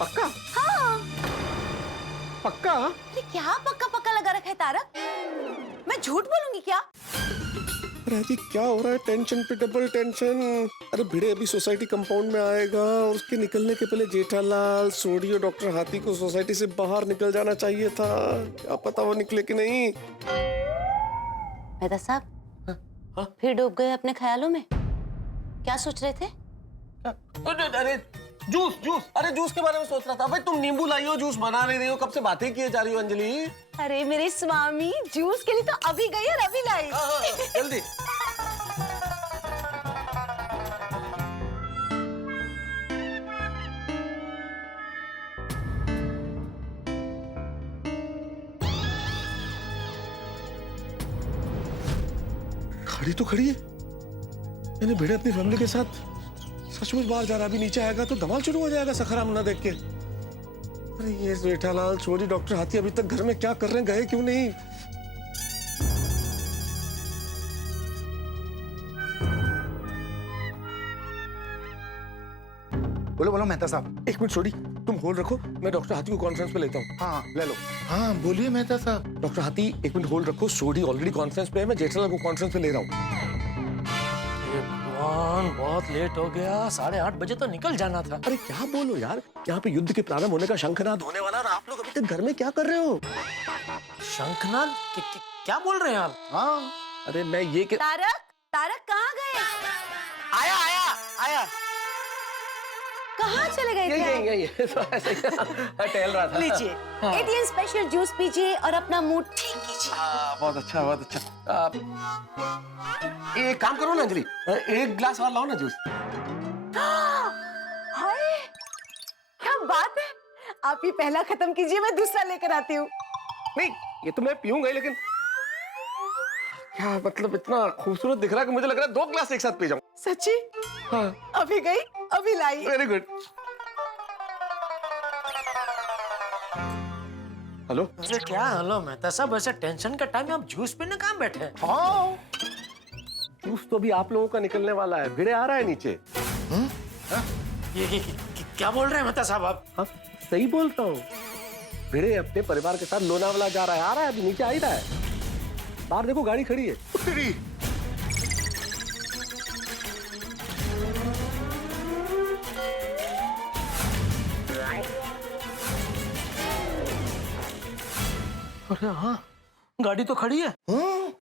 पक्का? हाँ. पक्का? अरे क्या पक्का पक्का लगा रखा है तारक? मैं झूठ बोलूंगी क्या? अरे जी क्या हो रहा है? टेंशन पे डबल टेंशन। अरे भिड़े अभी सोसाइटी कंपाउंड में आएगा और उसके निकलने के पहले जेठालाल, सोडी और डॉक्टर हाथी को सोसाइटी से बाहर निकल जाना चाहिए था। क्या पता वो निकले कि नहीं। मेहता साहब फिर डूब गए अपने ख्यालों में। क्या सोच रहे थे? अरे जूस जूस, अरे जूस के बारे में सोच रहा था। भाई तुम नींबू लाई हो, जूस बना नहीं रही हो, कब से बातें किए जा रही हो अंजलि? अरे मेरे स्वामी, जूस के लिए तो अभी गई और अभी लाई। जल्दी। खड़ी तो खड़ी है। मैंने भिड़े अपनी फैमिली के साथ सचमुच बाहर जा रहा, अभी नीचे आएगा तो धमाल शुरू हो जाएगा सखराम ना देख के। अरे ये जेठालाल, चोरी, डॉक्टर हाथी अभी तक घर में क्या कर रहे हैं, गए क्यों नहीं? बोलो बोलो मेहता साहब। एक मिनट छोड़ी, तुम होल्ड रखो, मैं डॉक्टर हाथी को कॉन्फ्रेंस पे लेता हूँ। हाँ ले लो। हाँ बोलिए मेहता साहब। डॉक्टर हाथी एक मिनट होल्ड रखो, सोडी ऑलरेडी कॉन्फ्रेंस पे है, मैं जेठालाल को कॉन्फ्रेंस पे ले रहा हूँ। भगवान बहुत लेट हो गया, 8:30 बजे तो निकल जाना था। अरे क्या बोलो यार, यहाँ पे युद्ध के प्रारंभ होने का शंखनाद होने वाला, और आप लोग अभी तक घर में क्या कर रहे हो? शंखनाद? क्या बोल रहे हैं आप? हाँ अरे मैं ये तारक, तारक कहाँ गए? आया आया आया। कहाँ चले गए थे? ये टहल रहा था। लीजिए, एटीएन स्पेशल जूस पीजिए और अपना मूड ठीक कीजिए। बहुत अच्छा बहुत अच्छा। एक काम करो ना अंजलि, एक ग्लास और लाओ ना जूस। हाय, क्या बात है। आप ये पहला खत्म कीजिए, मैं दूसरा लेकर आती हूँ। नहीं ये तो मैं पीऊंगा, लेकिन क्या मतलब इतना खूबसूरत दिख रहा है कि मुझे लग रहा है 2 ग्लास एक साथ पी जाऊं। सच्ची? हाँ। अभी गई अभी लाई। Very good. हेलो। अरे क्या हेलो मेहता साहब, ऐसे टेंशन का टाइम में आप जूस पीने कहाँ बैठे हैं? हाँ जूस तो भी आप लोगों का निकलने वाला है, भिड़े आ रहा है नीचे। ये क्या बोल रहे हैं मेहता साहब आप? हाँ सही बोलता हूँ, भिड़े अपने परिवार के साथ लोनावाला जा रहा है, आ रहा है, अभी नीचे आ ही रहा है। बाहर देखो गाड़ी खड़ी है। अरे हाँ, गाड़ी तो खड़ी है।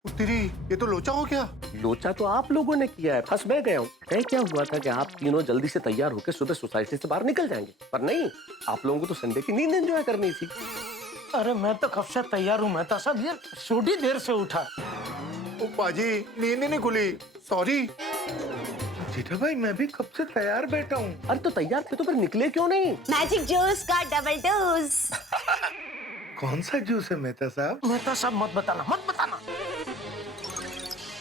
तेरी ये तो लोचा हो गया। लोचा तो आप लोगों ने किया है, फंस मैं गया हूँ। क्या हुआ था कि आप तीनों जल्दी से तैयार होकर सुबह सोसाइटी से बाहर निकल जाएंगे, पर नहीं, आप लोगों को तो संडे की नींद एंजॉय करनी थी। अरे मैं तो कब से तैयार हूँ मेहता साहब, ये छोटी देर से उठा। ओ पाजी नींद नहीं खुली, सॉरी। जेठा भाई मैं भी कब से तैयार बैठा हूँ। अरे तो तैयार थे तो फिर निकले क्यों नहीं? मैजिक जूस का डबल डोज। कौन सा जूस है मेहता साहब? मेहता साहब मत बताना, मत बताना।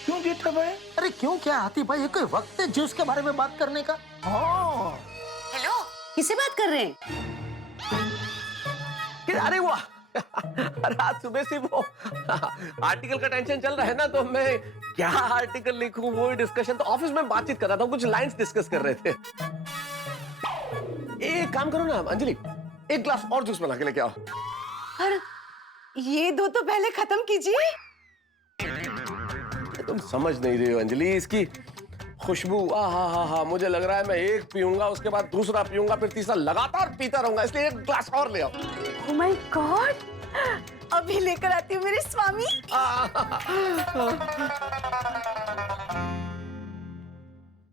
क्यों जेठा भाई? अरे क्यों क्या हाथी भाई, ये कोई वक्त है जूस के बारे में बात करने का? हाँ। हेलो, किससे बात कर रहे हैं? अरे वाह, अरे आज सुबह से वो आर्टिकल का टेंशन चल रहा है ना, तो मैं क्या आर्टिकल लिखूं वो डिस्कशन, तो ऑफिस में बातचीत कर रहा था, कुछ लाइंस डिस्कस कर रहे थे। एक काम करो ना अंजलि, एक ग्लास और जूस बना के लेके आओ। पर ये 2 तो पहले खत्म कीजिए। तुम समझ नहीं रही हो अंजलि, इसकी खुशबू हा, मुझे लग रहा है मैं एक पीऊंगा, उसके बाद दूसरा पीऊंगा, फिर तीसरा लगातार पीता रहूंगा, इसलिए एक ग्लास और ले आओ। ओह माय गॉड, अभी लेकर आती हूँ मेरे स्वामी।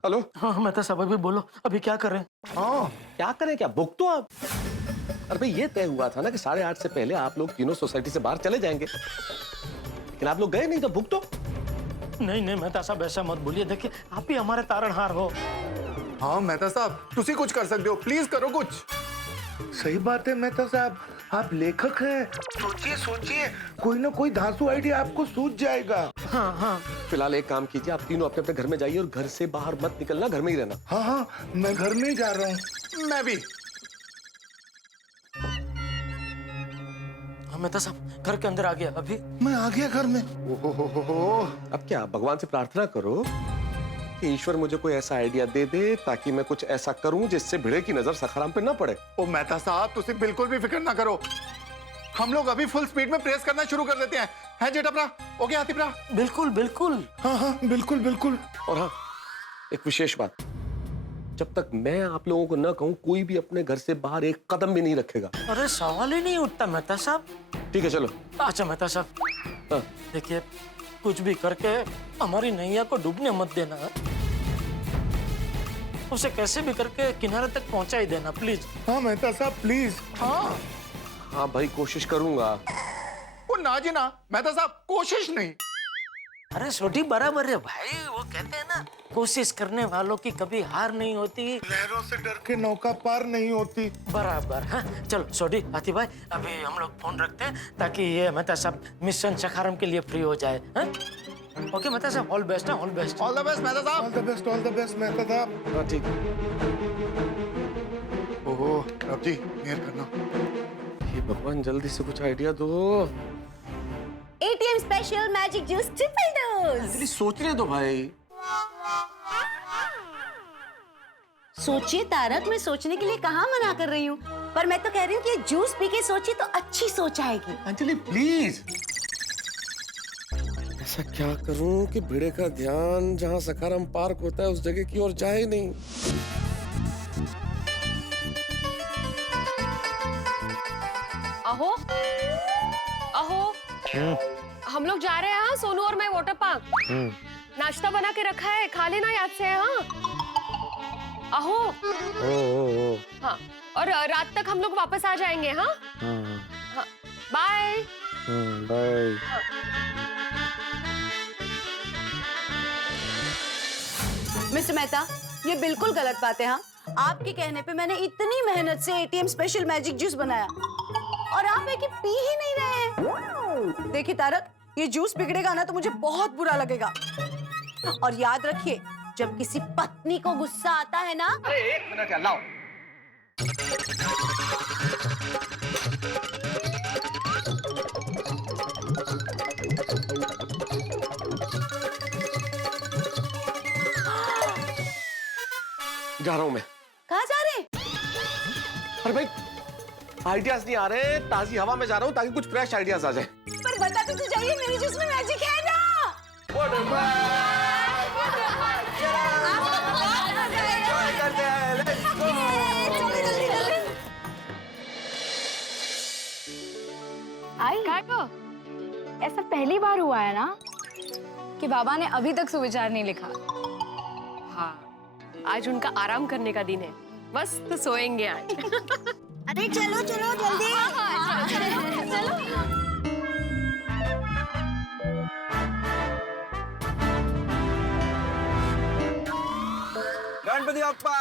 हेलो। हाँ मेहता साहब अभी बोलो, अभी क्या करें? हाँ क्या करें, क्या बुक तो आप। अरे भाई ये तय हुआ था ना कि 8:30 से पहले आप लोग तीनों सोसाइटी से बाहर चले जाएंगे, लेकिन आप लोग गए नहीं, तो बुक तो। नहीं मेहता साहब ऐसा मत बोलिए, देखिए आप ही हमारे तारणहार हो। हाँ मेहता साहब तुसी कुछ कर सकते हो, प्लीज करो कुछ। सही बात है मेहता साहब, आप लेखक हैं, सोचिए सोचिए, कोई ना कोई धांसू आइडिया आपको सूझ जाएगा। हाँ। फिलहाल एक काम कीजिए, आप तीनों अपने अपने घर में जाइए और घर से बाहर मत निकलना, घर में ही रहना। हाँ मैं घर में ही जा रहा हूँ। मैं भी। मेहता साहब घर के अंदर आ गया, अभी मैं आ गया घर में। ओहो, अब क्या भगवान से प्रार्थना करो कि ईश्वर मुझे कोई ऐसा आइडिया दे दे ताकि मैं कुछ ऐसा करूं जिससे भिड़े की नजर सखाराम पे ना पड़े। ओ मेहता साहब तुसी बिल्कुल भी फिक्र ना करो, हम लोग अभी फुल स्पीड में प्रेस करना शुरू कर देते हैं। है जेठा ओके आतिफ रा? बिल्कुल बिल्कुल। हाँ बिल्कुल बिल्कुल। और हाँ, एक विशेष बात, जब तक मैं आप लोगों को न कहूं कोई भी अपने घर से बाहर एक कदम भी नहीं रखेगा। अरे सवाल ही नहीं उठता मेहता साहब। ठीक है चलो। अच्छा मेहता साहब, हाँ। देखिए कुछ भी करके हमारी नैया को डूबने मत देना, उसे कैसे भी करके किनारे तक पहुंचा ही देना प्लीज। हाँ मेहता साहब प्लीज। हाँ हाँ भाई कोशिश करूंगा। वो ना जी ना मेहता साहब, कोशिश नहीं। अरे छोटी बराबर है भाई, वो कहते हैं ना कोशिश करने वालों की कभी हार नहीं होती, लहरों से डर के नौका पार नहीं होती। बराबर। हाँ चलो छोटी आतिफ भाई, अभी हम लोग फोन रखते हैं ताकि ये मेहता साहब मिशन सखारम के लिए फ्री हो जाए। हाँ? ओके मेहता साहब, all best. All best. All the best Mehta साहब। ऑल द बेस्ट मेहता साहब। हाँ ठीक। ओहो रब जी मेहर करना। हे भगवान जल्दी से कुछ आइडिया दो। ATM special magic juice triple dose. जल्दी सोचने दो भाई। सोचिए तारक, मैं सोचने के लिए कहाँ मना कर रही हूँ, पर मैं तो कह रही हूँ कि जूस पी के सोचिए तो अच्छी सोच आएगी। अंजलि प्लीज। ऐसा क्या करूं कि भिड़े का ध्यान जहाँ सखारम पार्क होता है उस जगह की ओर जाए नहीं। अहो अहो, हम लोग जा रहे हैं हाँ, सोनू और मैं वाटर पार्क। नाश्ता बना के रखा है, खा लेना याद से। हाँ अहो। हाँ, और रात तक हम लोग वापस आ जाएंगे। हाँ हाँ, बाय बाय। मिस्टर मेहता, ये बिल्कुल गलत बात है। हाँ, आपके कहने पे मैंने इतनी मेहनत से एटीएम स्पेशल मैजिक जूस बनाया और आप है कि पी ही नहीं रहे हैं। देखिए तारक, ये जूस बिगड़ेगा ना तो मुझे बहुत बुरा लगेगा। और याद रखिए, जब किसी पत्नी को गुस्सा आता है ना। अरे एक मिनट यार, लाओ। जा रहा हूं मैं। कहाँ जा रहे हैं? अरे भाई आइडियाज नहीं आ रहे, ताजी हवा में जा रहा हूँ ताकि कुछ फ्रेश आइडियाज आ जाए। पर बताते तो जाइए, मेरे जूस में मैजिक है ना। आई ऐसा पहली बार हुआ है ना कि बाबा ने अभी तक सुविचार नहीं लिखा। हाँ, आज उनका आराम करने का दिन है, बस तो सोएंगे आज। अरे चलो चलो जल्दी। चलो। गणपति बप्पा।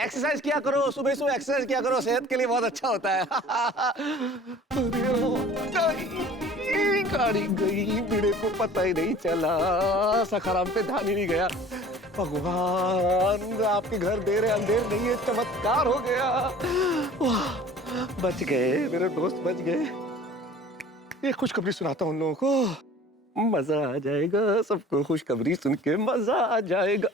एक्सरसाइज किया करो, सुबह सुबह एक्सरसाइज किया करो, सेहत के लिए बहुत अच्छा होता है। गाड़ी गई, भिड़े को पता ही नहीं चला, सखाराम पे ध्यान ही नहीं गया। भगवान आपके घर देर है अंधेर नहीं है, चमत्कार हो गया। वाह, बच गए मेरे दोस्त, बच गए। एक खुशखबरी सुनाता हूँ उन लोगों को, मजा आ जाएगा सबको। खुशखबरी सुन के मजा आ जाएगा।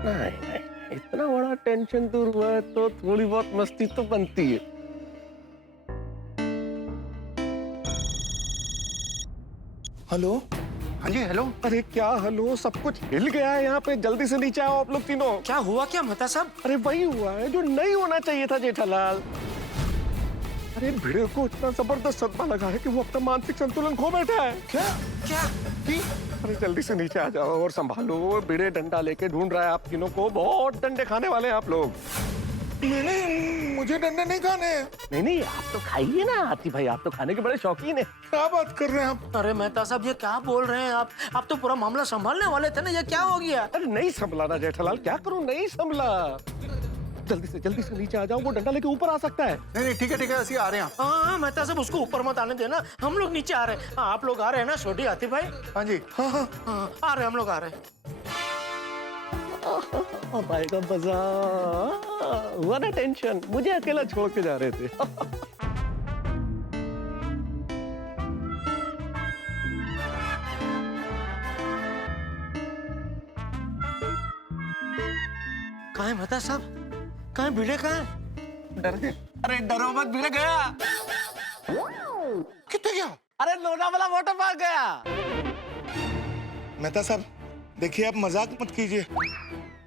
नहीं, इतना बड़ा टेंशन दूर हुआ है तो थोड़ी बहुत मस्ती तो बनती है। हेलो। हाँ जी हेलो। अरे क्या हेलो, सब कुछ हिल गया है यहाँ पे। जल्दी से नीचे आओ आप लोग तीनों। क्या हुआ क्या मेहता साहब? अरे वही हुआ है जो नहीं होना चाहिए था जेठालाल। अरे भिड़े को इतना जबरदस्त सदमा लगा है कि वो अपना मानसिक संतुलन खो बैठा है। क्या क्या? अरे जल्दी से नीचे आ जाओ और संभालो। भिड़े डंडा लेके ढूंढ रहा है आप तीनों को। बहुत डंडे खाने वाले हैं आप लोग। नहीं, मुझे डंडे नहीं खाने। नहीं नहीं, आप तो खाइए ना आती भाई, आप तो खाने के बड़े शौकीन है। क्या बात कर रहे हैं आप? अरे मेहता साहब ये क्या बोल रहे हैं आप तो पूरा मामला संभालने वाले थे ना, ये क्या हो गया? अरे नहीं संभला ना जेठालाल, क्या करूं, नहीं संभला। जल्दी से नीचे आ जाओ, वो डंडा लेके ऊपर आ सकता है। नहीं ठीक है ऐसे आ रहे हैं। हाँ मेहता साहब उसको ऊपर मत आने देना, हम लोग नीचे आ रहे हैं। हाँ आप लोग आ रहे हैं ना छोटी आतिफ भाई? हाँ जी। हाँ आ रहे हैं, हम लोग आ रहे हैं। अब आएगा मजा। हुआ ना टेंशन, मुझे अकेला छोड़ के जा रहे थे। कहाँ है मेहता साहब? कहाँ है भिड़े? कहाँ है? डर गए? अरे डरो मत, भिड़ गया। कितने गया? अरे लोनावाला वाटर पार्क गया। मेहता साहब देखिए, आप मजाक मत कीजिए।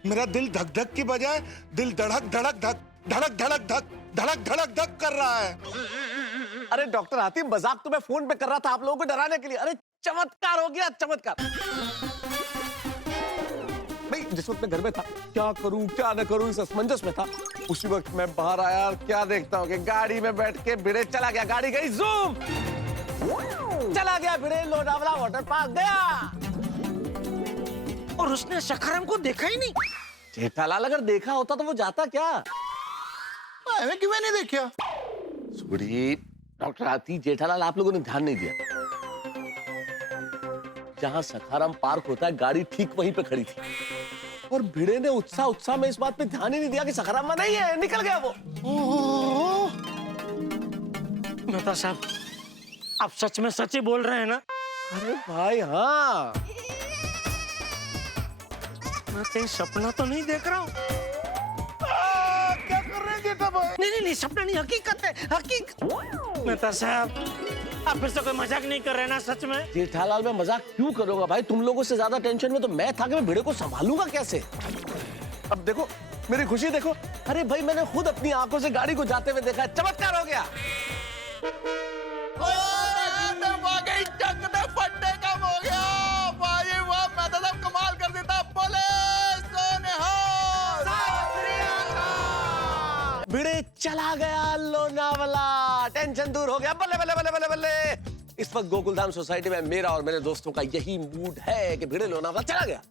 मेरा दिल धक धक की बजाय दिल धड़क धड़क धक धड़क धड़क धक धड़क धड़क धक कर रहा है। अरे डॉक्टर हातिम, मजाक तो मैं फोन पे कर रहा था आप लोगों को डराने के लिए। अरे चमत्कार हो गया, चमत्कार। भाई जिस वक्त मैं घर में था, क्या करूं क्या न करूं इस असमंजस में था, उसी वक्त मैं बाहर आया और क्या देखता हूं कि गाड़ी में बैठ के भिड़े चला गया। गाड़ी गई जूम, चला गया भिड़े लोनावाला वाटर पार्क गया। और उसने सखाराम को देखा ही नहीं। जेठालाल अगर देखा होता तो वो जाता क्या? मैं क्यों नहीं देखा? सुड़ी डॉक्टर हाथी, जेठालाल आप लोगों ने ध्यान नहीं दिया। जहां सखाराम पार्क होता है गाड़ी ठीक वहीं पे खड़ी थी, और भिड़े ने उत्साह में इस बात पे ध्यान ही नहीं दिया कि सखाराम में नहीं है, निकल गया वो। मेहता साहब, आप सच में सच ही बोल रहे हैं ना? अरे भाई हाँ, मैं कहीं सपना तो नहीं देख रहा हूँ। क्या कर रहे हैं जेठा भाई? नहीं, सपना नहीं, हकीकत है, हकीकत। मेहता साहब, आप फिर से कोई मजाक नहीं कर रहे ना सच में? जेठालाल मैं मजाक क्यों करूंगा भाई? तुम लोगों से ज्यादा टेंशन में तो मैं था कि मैं भिड़े को संभालूंगा कैसे। अब देखो मेरी खुशी देखो। अरे भाई मैंने खुद अपनी आंखों से गाड़ी को जाते हुए देखा, चमत्कार हो गया। कमाल कर देता। पुलिस भिड़े चला गया लोनावाला, टेंशन दूर हो गया। बल्ले बल्ले बल्ले बल्ले बल्ले। इस वक्त गोकुलधाम सोसाइटी में मेरा और मेरे दोस्तों का यही मूड है कि भिड़े लोनावाला चला गया।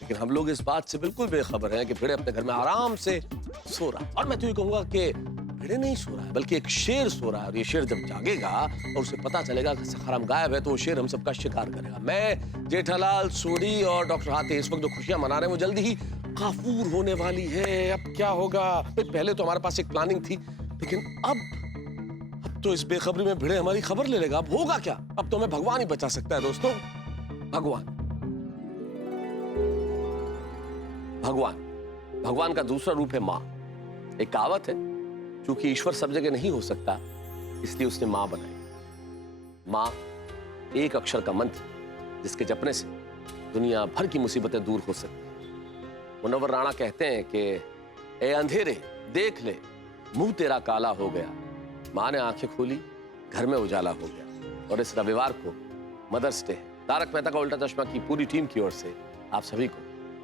लेकिन हम लोग इस बात से बिल्कुल बेखबर हैं कि भिड़े अपने घर में आराम से सो रहा है। और मैं तो ये कहूंगा कि भिड़े नहीं सो रहा है, बल्कि एक शेर सो रहा है। और ये शेर जब जागेगा और उसे पता चलेगा कि सखाराम गायब है, तो वो शेर हम सबका शिकार करेगा। मैं, जेठालाल, सोडी और डॉक्टर हाथी इस वक्त जो खुशियां मना रहे हैं वो जल्दी ही काफूर होने वाली है। अब क्या होगा? पहले तो हमारे पास एक प्लानिंग थी, लेकिन अब तो इस बेखबरी में भिड़े हमारी खबर ले लेगा। अब होगा क्या? अब तो हमें भगवान ही बचा सकता है दोस्तों। भगवान का दूसरा रूप है माँ। एक कहावत है, क्योंकि ईश्वर सब जगह नहीं हो सकता, इसलिए उसने माँ बनाई। माँ एक अक्षर का मंत्र, जिसके जपने से दुनिया भर की मुसीबतें दूर हो सकती हैं। मुनव्वर राणा कहते हैं कि ए अंधेरे देख ले, मुंह तेरा काला हो गया। माँ ने आंखें खोली, घर में उजाला हो गया। और इस रविवार को मदर्स डे। तारक मेहता का उल्टा चश्मा की पूरी टीम की ओर से आप सभी को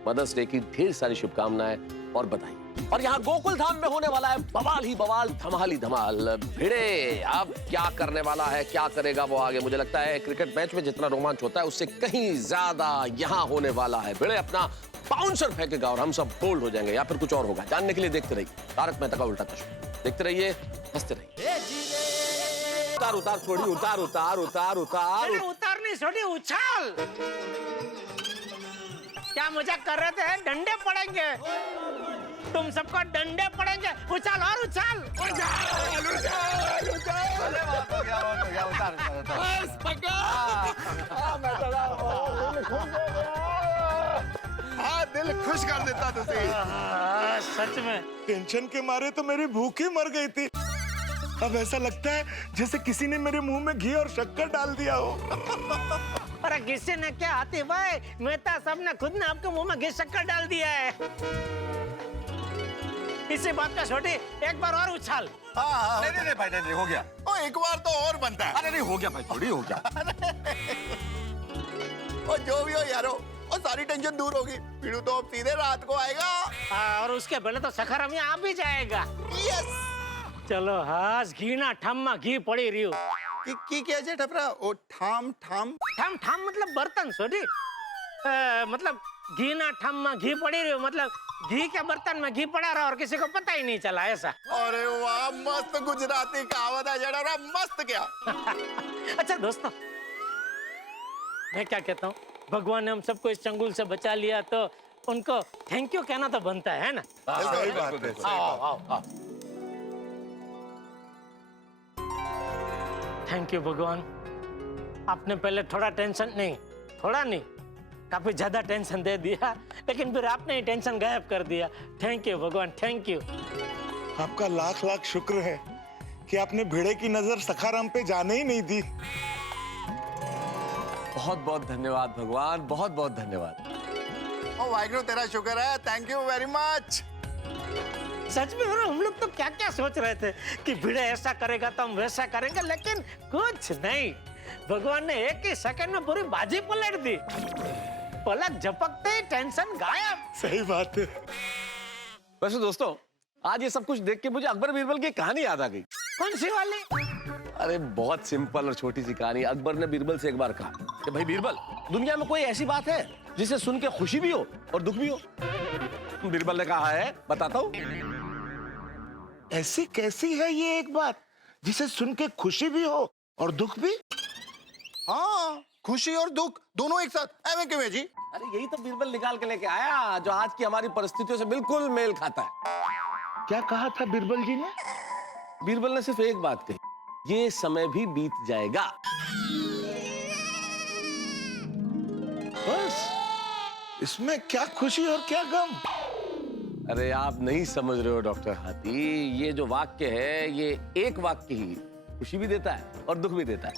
मदर्स डे की ढेर सारी शुभकामनाएं और बधाई। और यहाँ गोकुल धाम में होने वाला है बवाल ही बवाल, धमाल ही धमाल। भिड़े अब क्या करने वाला है, क्या करेगा वो आगे? मुझे लगता है क्रिकेट मैच में जितना रोमांच होता है उससे कहीं ज्यादा यहाँ होने वाला है। भिड़े अपना बाउंसर फेंकेगा और हम सब बोल्ड हो जाएंगे, या फिर कुछ और होगा। जानने के लिए देखते रहिए तारक मेहता का उल्टा चश्मा। देखते रहिए, हंसते रहिए। उतार उतार छोड़ी, उतार उतार उतार उतार। उतार नहीं छोड़ी, उछाल। क्या मजाक कर रहे थे? डंडे पड़ेंगे, तुम सबको डंडे पड़ेंगे। उछाल और उछाल। दिल खुश कर देता तुझे। सच में टेंशन के मारे तो मेरी भूख ही मर गई थी। अब ऐसा लगता है जैसे किसी ने मेरे मुंह में घी और शक्कर डाल दिया हो। अरे किसी ने क्या? आती भाई, मेहता साहब ने खुद ने आपके मुंह में घी शक्कर डाल दिया है। इसी बात का छोटी एक बार और उछाल। नहीं भाई, नहीं हो गया। ओ एक बार तो और बनता है। अरे नहीं हो गया भाई, थोड़ी हो गया। और जो भी हो यारो, और सारी टेंशन दूर होगी। पीड़ू तो अब सीधे रात को आएगा। और उसके पहले तो सखाराम यहाँ भी जाएगा। यस। चलो हास, घी ना ठम्मा घी पड़ी रही हो। की क्या जे ठपरा? ओ ठाम मतलब बर्तन सोडी। मतलब घी ना ठम्मा घी पड़ी रही हो, मतलब घी के बर्तन में घी पड़ा रहा और किसी को पता ही नहीं चला, ऐसा। अरे वाह, मस्त गुजराती कहावत है जड़ा, मस्त क्या। अच्छा दोस्तों, मैं क्या कहता हूँ, भगवान ने हम सबको इस चंगुल से बचा लिया, तो उनको थैंक यू कहना तो बनता है ना? सही बात है, सही आओ बात। आओ आओ। थैंक यू भगवान, आपने पहले थोड़ा टेंशन नहीं, थोड़ा नहीं, काफी ज्यादा टेंशन दे दिया, लेकिन फिर आपने ही टेंशन गायब कर दिया। थैंक यू भगवान, थैंक यू। आपका लाख लाख शुक्र है कि आपने भिड़े की नजर सखाराम पे जाने ही नहीं दी। बहुत बहुत धन्यवाद भगवान, बहुत बहुत धन्यवाद। ओ वाहिगुरु तेरा शुक्र है, थैंक यू वेरी मच। सच में हम लोग तो क्या क्या सोच रहे थे कि भिड़े ऐसा करेगा तो हम वैसा करेंगे, लेकिन कुछ नहीं, भगवान ने एक ही सेकंड में पूरी बाजी पलट दी। पलक झपकते ही टेंशन गायब। सही बात है। वैसे दोस्तों, आज ये सब कुछ देख के मुझे अकबर बीरबल की कहानी याद आ गई। कौन सी वाली? अरे बहुत सिंपल और छोटी सी कहानी। अकबर ने बीरबल से एक बार कहा कि भाई बीरबल, दुनिया में कोई ऐसी बात है जिसे सुन के खुशी भी हो और दुख भी हो? बीरबल ने कहा है, बताता हूँ। ऐसी कैसी है ये एक बात जिसे सुन के खुशी भी हो और दुख भी? हाँ, खुशी और दुख दोनों एक साथ। एवं क्यों है जी? अरे यही तो बीरबल निकाल के लेके आया जो आज की हमारी परिस्थितियों से बिल्कुल मेल खाता है। क्या कहा था बीरबल जी ने? बीरबल ने सिर्फ एक बात कही, ये समय भी बीत जाएगा। बस, इसमें क्या खुशी और क्या गम? अरे आप नहीं समझ रहे हो डॉक्टर हाथी, ये जो वाक्य है ये एक वाक्य ही खुशी भी देता है और दुख भी देता है।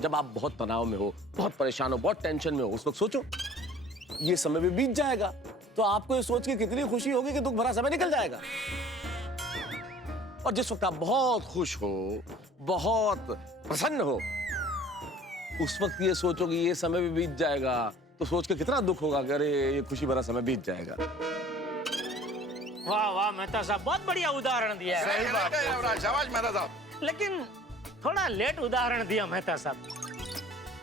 जब आप बहुत तनाव में हो, बहुत परेशान हो, बहुत टेंशन में हो, उस वक्त सोचो ये समय भी बीत जाएगा, तो आपको ये सोच के कितनी खुशी होगी कि दुख भरा समय निकल जाएगा। और जिस वक्त आप बहुत खुश हो, बहुत प्रसन्न हो, उस वक्त ये सोचोगे ये समय भी बीत जाएगा, तो सोच के कितना दुख होगा कि अरे ये खुशी भरा समय बीत जाएगा। वाह वाह मेहता साहब, बहुत बढ़िया उदाहरण दिया है। सही बात है, शाबाश मेहता साहब। लेकिन थोड़ा लेट उदाहरण दिया मेहता साहब।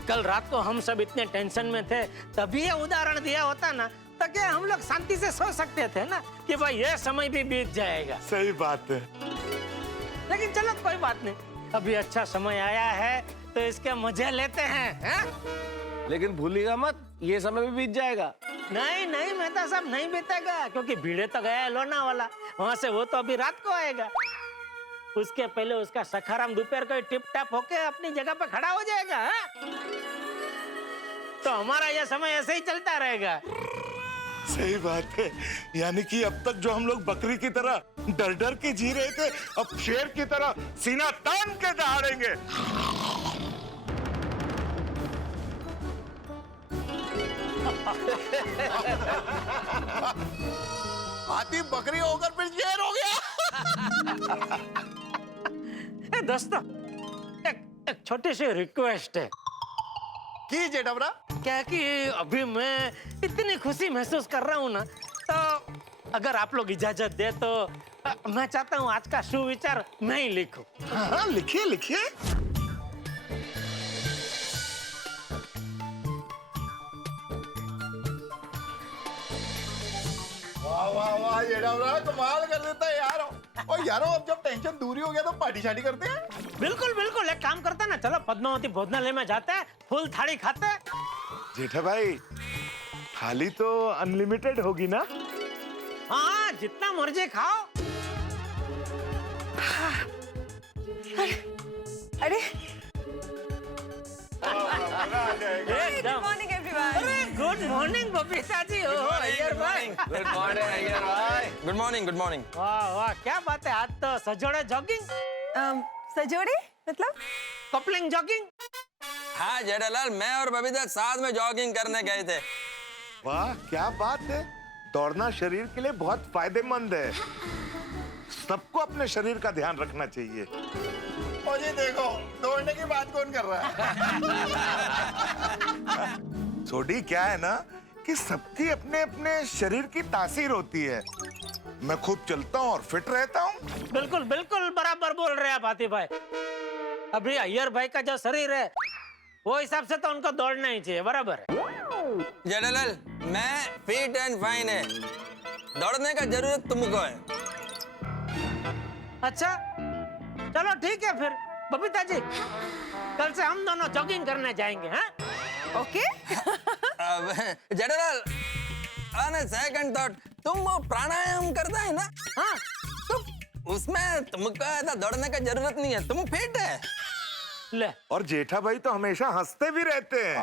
कल रात को हम सब इतने टेंशन में थे, तभी ये उदाहरण दिया होता ना, ताकि हम लोग शांति से सो सकते थे ना कि भाई ये समय भी बीत जाएगा। सही बात है। लेकिन चलो कोई बात नहीं, अभी अच्छा समय आया है तो इसके मजे लेते हैं। लेकिन भूलिएगा मत, ये समय भी बीत जाएगा। नहीं नहीं मेहता साहब, नहीं बीतेगा, क्योंकि भीड़े तो गया है लोनावाला, वहां से वो तो अभी रात को आएगा। उसके पहले उसका सखाराम दोपहर को टिप टाप होके अपनी जगह पे खड़ा हो जाएगा। तो हमारा यह समय ऐसे ही चलता रहेगा। सही बात है, यानी कि अब तक जो हम लोग बकरी की तरह डर डर के जी रहे थे, अब शेर की तरह सीना तान के दहाड़ेंगे। हाथी बकरी होकर फिर शेर हो गया। दोस्तों, एक छोटी सी रिक्वेस्ट है। कीजिए डबरा। क्या कि अभी मैं इतनी खुशी महसूस कर रहा हूँ ना, तो अगर आप लोग इजाजत दे तो मैं चाहता हूँ आज का सुविचार मैं ही लिखूं। हाँ, लिखिए लिखिए। वाह वाह वाह, ये डबरा कमाल कर देता है यार। और यारो, अब जब टेंशन दूरी हो गया तो पार्टी शार्टी करते हैं। बिल्कुल बिल्कुल, एक काम करते हैं ना, चलो पद्मावती भोजनालय में जाते हैं, फुल थाली खाते हैं। जेठा भाई, थाली तो अनलिमिटेड होगी ना? हाँ, जितना मर्जी खाओ। अरे एकदम। अरे गुड मॉर्निंग बबीता जी। ओ अय्यर भाई। गुड मॉर्निंग अय्यर भाई। Good morning, good morning. वाह वाह, क्या बात है, आज तो सजोड़े जॉगिंग। सजोड़े मतलब? Coupling jogging. हाँ जेठालाल, मैं और बबीता साथ में जॉगिंग करने गए थे। वाह, क्या बात है। दौड़ना शरीर के लिए बहुत फायदेमंद है। सबको अपने शरीर का ध्यान रखना चाहिए। और ये देखो, दौड़ने की बात कौन कर रहा है? सोडी, क्या है ना कि सबकी अपने अपने शरीर की तासीर होती है। मैं खूब चलता हूँ और फिट रहता हूँ। बिल्कुल बिल्कुल बराबर बोल रहे हैं आप हाथी भाई। अभी अय्यर भाई का जो शरीर है, वो हिसाब से तो उनको दौड़ना ही चाहिए। बराबर है जेठालाल, मैं फिट एंड फाइन है, दौड़ने का जरूरत तुमको है। अच्छा चलो ठीक है फिर बबीता जी, कल से हम दोनों जॉगिंग करने जाएंगे। हैं? ओके। जेठालाल, अरे सेकंड थॉट, तुम वो प्राणायाम करता है ना? हाँ, तो उसमें तुमको ऐसा दौड़ने का जरूरत नहीं है, तुम फिट है। ले। और जेठा भाई तो हमेशा हंसते भी रहते हैं।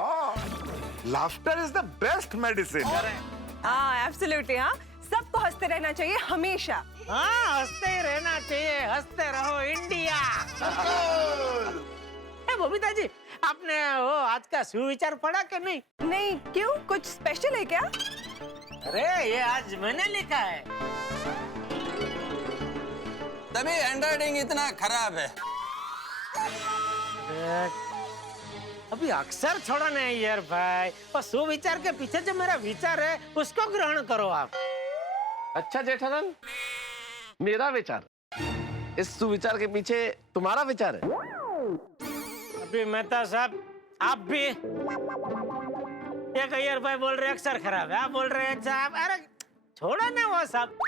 Laughter is the best medicine. हाँ एब्सोल्युटली, हाँ सबको हंसते रहना चाहिए हमेशा। हाँ हंसते ही रहना चाहिए, हंसते रहो इंडिया। बबीता जी, आपने वो आज का सुविचार पढ़ा कि नहीं? नहीं, क्यों? कुछ स्पेशल है क्या? अरे ये आज मैंने लिखा है। तभी हैंडराइटिंग इतना खराब है। अभी अक्षर छोड़ो नहीं यार भाई, और सुविचार के पीछे जो मेरा विचार है उसको ग्रहण करो आप। अच्छा जेठालाल, मेरा विचार, इस सुविचार के पीछे तुम्हारा विचार है? अभी मेहता साहब, आप भी एक अय्यर भाई बोल रहे अक्षर खराब है, आप बोल रहे हैं साहब। अरे छोड़ो ना वो सब,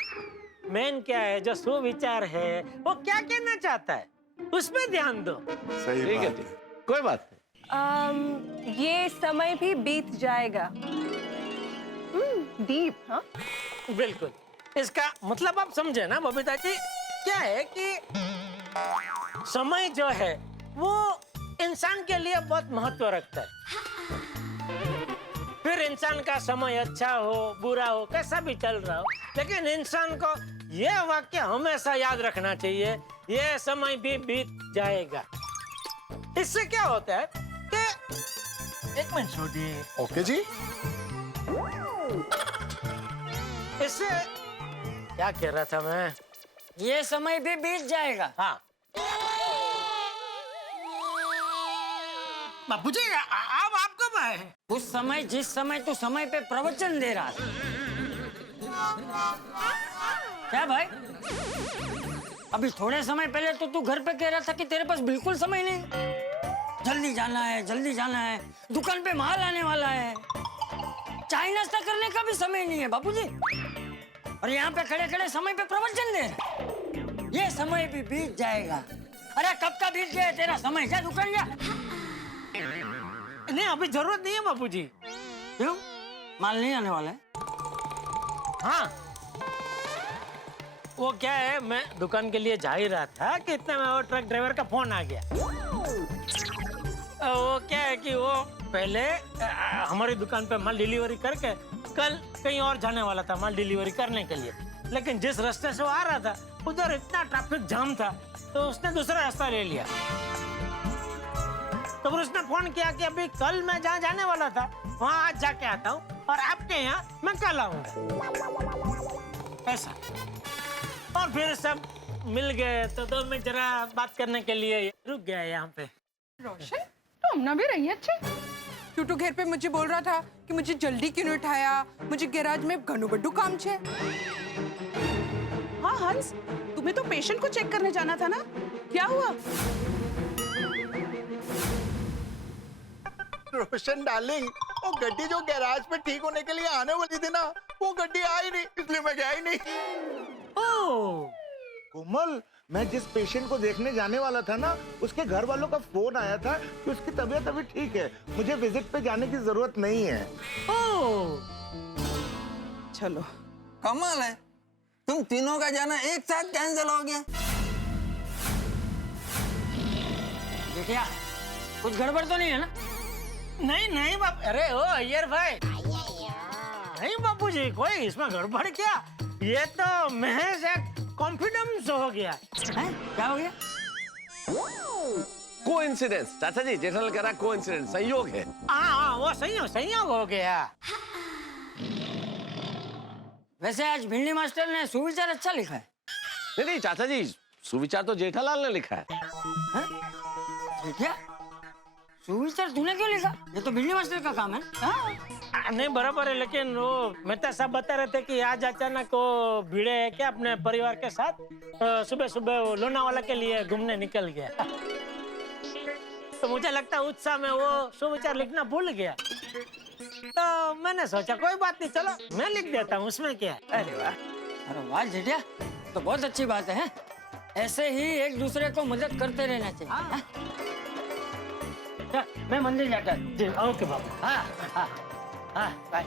मेन क्या है, जो सुविचार है वो क्या कहना चाहता है उस पे ध्यान दो। सही ठीक है, कोई बात नहीं। ये समय भी बीत जाएगा। डीप, हाँ बिल्कुल। इसका मतलब आप समझे ना बबीता जी? क्या है कि समय जो है वो इंसान के लिए बहुत महत्व रखता है। फिर इंसान का समय अच्छा हो बुरा हो कैसा भी चल रहा हो, लेकिन इंसान को यह वाक्य हमेशा याद रखना चाहिए, यह समय भी बीत जाएगा। इससे क्या होता है कि एक मिनट छोड़िए। ओके जी। इससे क्या कह रहा था मैं? ये समय भी बीत जाएगा। हाँ बापूजी, आप कब आए हैं? उस समय जिस समय तू समय पे प्रवचन दे रहा था। क्या भाई, अभी थोड़े समय पहले तो तू घर पे कह रहा था कि तेरे पास बिल्कुल समय नहीं, जल्दी जाना है, जल्दी जाना है, दुकान पे माल आने वाला है, चाय नाश्ता करने का भी समय नहीं है बापूजी, और यहाँ पे खड़े खड़े समय पे प्रवचन दे रहे। ये समय भी बीत जाएगा। अरे कब का बीत गया तेरा समय, जा दुकान जा। नहीं अभी जरूरत नहीं है बापूजी। क्यों? माल नहीं आने वाला है? हाँ वो क्या है, मैं दुकान के लिए जा ही रहा था कि इतने में वो ट्रक ड्राइवर का फोन आ गया। वो क्या है कि वो पहले हमारी दुकान पे माल डिलीवरी करके कल कहीं और जाने वाला था माल डिलीवरी करने के लिए, लेकिन जिस रास्ते से वो आ रहा था उधर इतना ट्रैफिक जाम था तो उसने दूसरा रास्ता ले लिया। तो फिर उसने फोन किया कि अभी कल मैं जहाँ जाने वाला था वहाँ आज जाके आता हूँ और आपके यहाँ मैं कल आऊंगा, ऐसा। और फिर सब मिल गए तो 2 मिनट जरा बात करने के लिए रुक गया यहाँ पे। रोशन, तो हमना भी रही है अच्छे। टूटू घर पे मुझे बोल रहा था कि मुझे जल्दी क्यों नहीं उठाया, मुझे गैराज में घणो बड्डू काम छे। हाँ हंस, तुम्हें तो पेशेंट को चेक करने जाना था ना, क्या हुआ? रोशन डार्लिंग, वो गड्डी जो गैराज में ठीक होने के लिए आने वाली थी ना, वो गड्डी आई नहीं, इसलिए मैं गया ही नहीं। कोमल, मैं जिस पेशेंट को देखने जाने वाला था ना, उसके घर वालों का फोन आया था कि उसकी तबीयत अभी ठीक है, मुझे विजिट पे जाने की जरूरत नहीं है। चलो कमाल है, तुम तीनों का जाना एक साथ कैंसिल हो गया। देखिए कुछ गड़बड़ तो नहीं है ना? नहीं नहीं बाप, अरे ओ अय्यर भाई, नहीं बापूजी कोई इसमें गड़बड़ क्या, ये तो महज एक कॉन्फिडेंस हो गया। है? क्या हो गया? कोइंसिडेंस चाचा जी, जेठालाल कह रहा कोइंसिडेंस, संयोग है। हाँ वो संयोग हो गया। वैसे आज भिंडी मास्टर ने सुविचार अच्छा लिखा है। नहीं चाचा जी, सुविचार तो जेठालाल ने लिखा है। क्या सुविचार तूने क्यों लिखा? ये तो भिंडी मास्टर का काम है। नहीं बराबर है, लेकिन वो मेहता साहब बता रहे थे कि आज अचानक वो भिड़े है क्या अपने परिवार के साथ, सुबह सुबह वो लोनावाला के लिए घूमने निकल गया। तो मुझे लगता है उत्साह में वो सुविचार लिखना भूल गया, तो मैंने सोचा कोई बात नहीं, चलो मैं लिख देता हूँ, उसमें क्या है। अरे वाह जेठिया, तो बहुत अच्छी बात है। ऐसे ही एक दूसरे को मदद करते रहना चाहिए। मैं मंदिर जाता हूँ। ओके बाबा। हाँ बाय।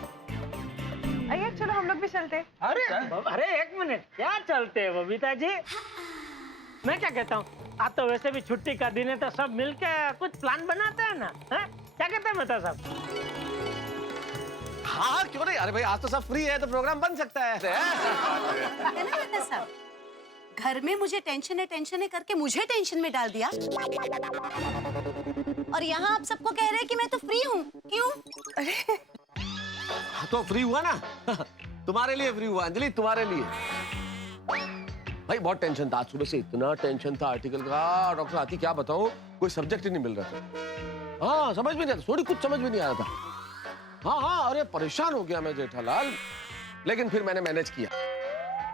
आइए चलो हम लोग भी चलते हैं। अरे एक मिनट, क्या चलते हैं बबीता जी? मैं क्या कहता हूँ, आज तो वैसे भी छुट्टी का दिन है तो सब मिलके कुछ प्लान बनाते हैं ना, है? क्या कहते हैं मेहता साहब? हाँ क्यों नहीं, अरे भाई आज तो सब फ्री है तो प्रोग्राम बन सकता है। है ना मेहता साहब? घर में मुझे टेंशन है करके मुझे टेंशन में डाल दिया। और यहाँ आप सबको कह रहे हैं कि मैं तो फ्री हूँ, क्यों? अरे हाँ तो फ्री हुआ ना। तुम्हारे लिए फ्री हुआ अंजलि, तुम्हारे लिए। भाई बहुत टेंशन था, आज सुबह से इतना टेंशन था आर्टिकल का, डॉक्टर आती क्या बताऊं, कोई सब्जेक्ट ही नहीं मिल रहा था। हाँ समझ में नहीं आता, थोड़ी कुछ समझ में नहीं आ रहा था। हाँ अरे परेशान हो गया मैं जेठालाल, लेकिन फिर मैंने मैनेज किया।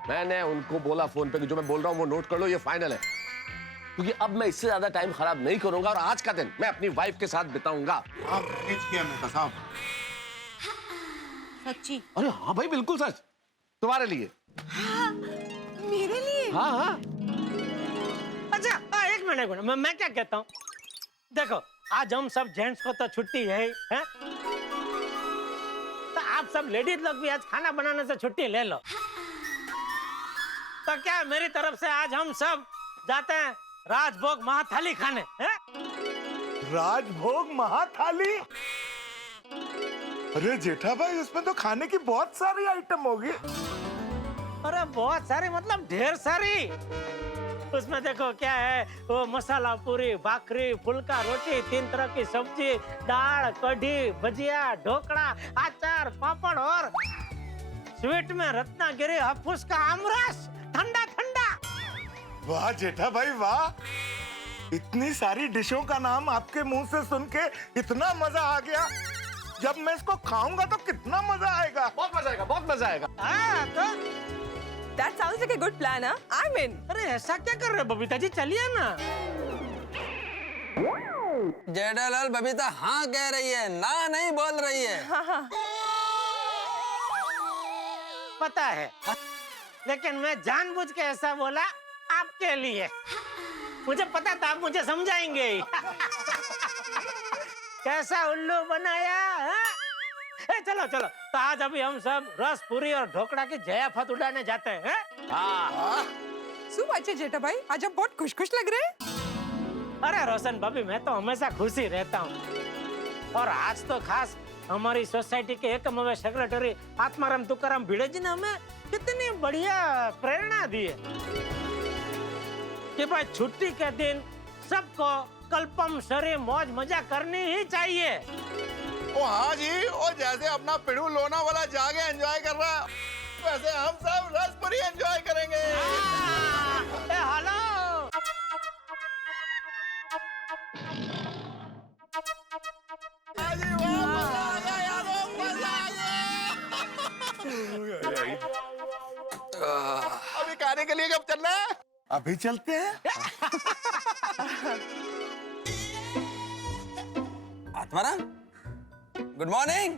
मैंने उनको बोला फोन पे कि जो मैं बोल रहा हूँ वो नोट कर लो, ये फाइनल है, क्योंकि अब मैं इससे ज्यादा टाइम खराब नहीं करूंगा और आज का दिन मैं अपनी वाइफ के साथ बिताऊंगा। सच्ची? अरे हाँ भाई बिल्कुल सच, तुम्हारे लिए। हाँ, मेरे लिए? हाँ। अच्छा एक मिनट, मैं क्या कहता हूँ, देखो आज हम सब जेंट्स को तो छुट्टी है, हैं? तो आप सब लेडीज लोग भी आज खाना बनाने से छुट्टी ले लो। तो क्या मेरी तरफ से आज हम सब जाते हैं राजभोग महाथाली खाने, हैं? राजभोग महाथाली? अरे जेठा भाई उसमें तो खाने की बहुत सारी आइटम होगी। अरे बहुत सारी मतलब ढेर सारी। उसमें देखो क्या है, वो मसाला पूरी, भाकरी, फुल्का रोटी, 3 तरह की सब्जी, दाल, कढ़ी, भजिया, ढोकड़ा, अचार, पापड़ और स्वीट में रत्नागिरी हाफूस का आमरस, ठंडा ठंडा। वाह जेठा भाई वाह, इतनी सारी डिशों का नाम आपके मुंह से सुन के इतना मजा आ गया। जब मैं इसको खाऊंगा तो कितना मजा आएगा। बहुत मजा आएगा, बहुत मजा आएगा। तो That sounds like a good plan, huh? I'm in. अरे ऐसा क्या कर रहे हो बबीता जी, चलिए ना। जेठालाल बबीता हाँ कह रही है, ना नहीं बोल रही है। हाँ। पता है, लेकिन मैं जानबूझ के ऐसा बोला आपके लिए। मुझे पता था आप मुझे समझाएंगे ही। कैसा उल्लू बनाया, हाँ? चलो चलो, तो आज अभी हम सब रस पूरी और ढोकड़ा की जयाफत उड़ाने जाते हैं। हाँ। सुबह अच्छे जेठा भाई, आज आप बहुत खुश लग रहे हैं। अरे रोशन भाभी, मैं तो हमेशा खुश ही रहता हूँ। और आज तो खास हमारी सोसाइटी के एकमेव सेक्रेटरी आत्माराम तुकाराम भिड़े जी ने हमें कितनी बढ़िया प्रेरणा दी है कि भाई छुट्टी के दिन सबको कल्पम शरी मौज मजा करनी ही चाहिए। ओ हाँ जी, और जैसे अपना पिड़ू लोना वाला जाके एंजॉय कर रहा है, वैसे हम सब रसपुरी एंजॉय करेंगे। हेलो। अभी खाने के लिए कब चलना है? अभी चलते हैं। Atmaram, good morning.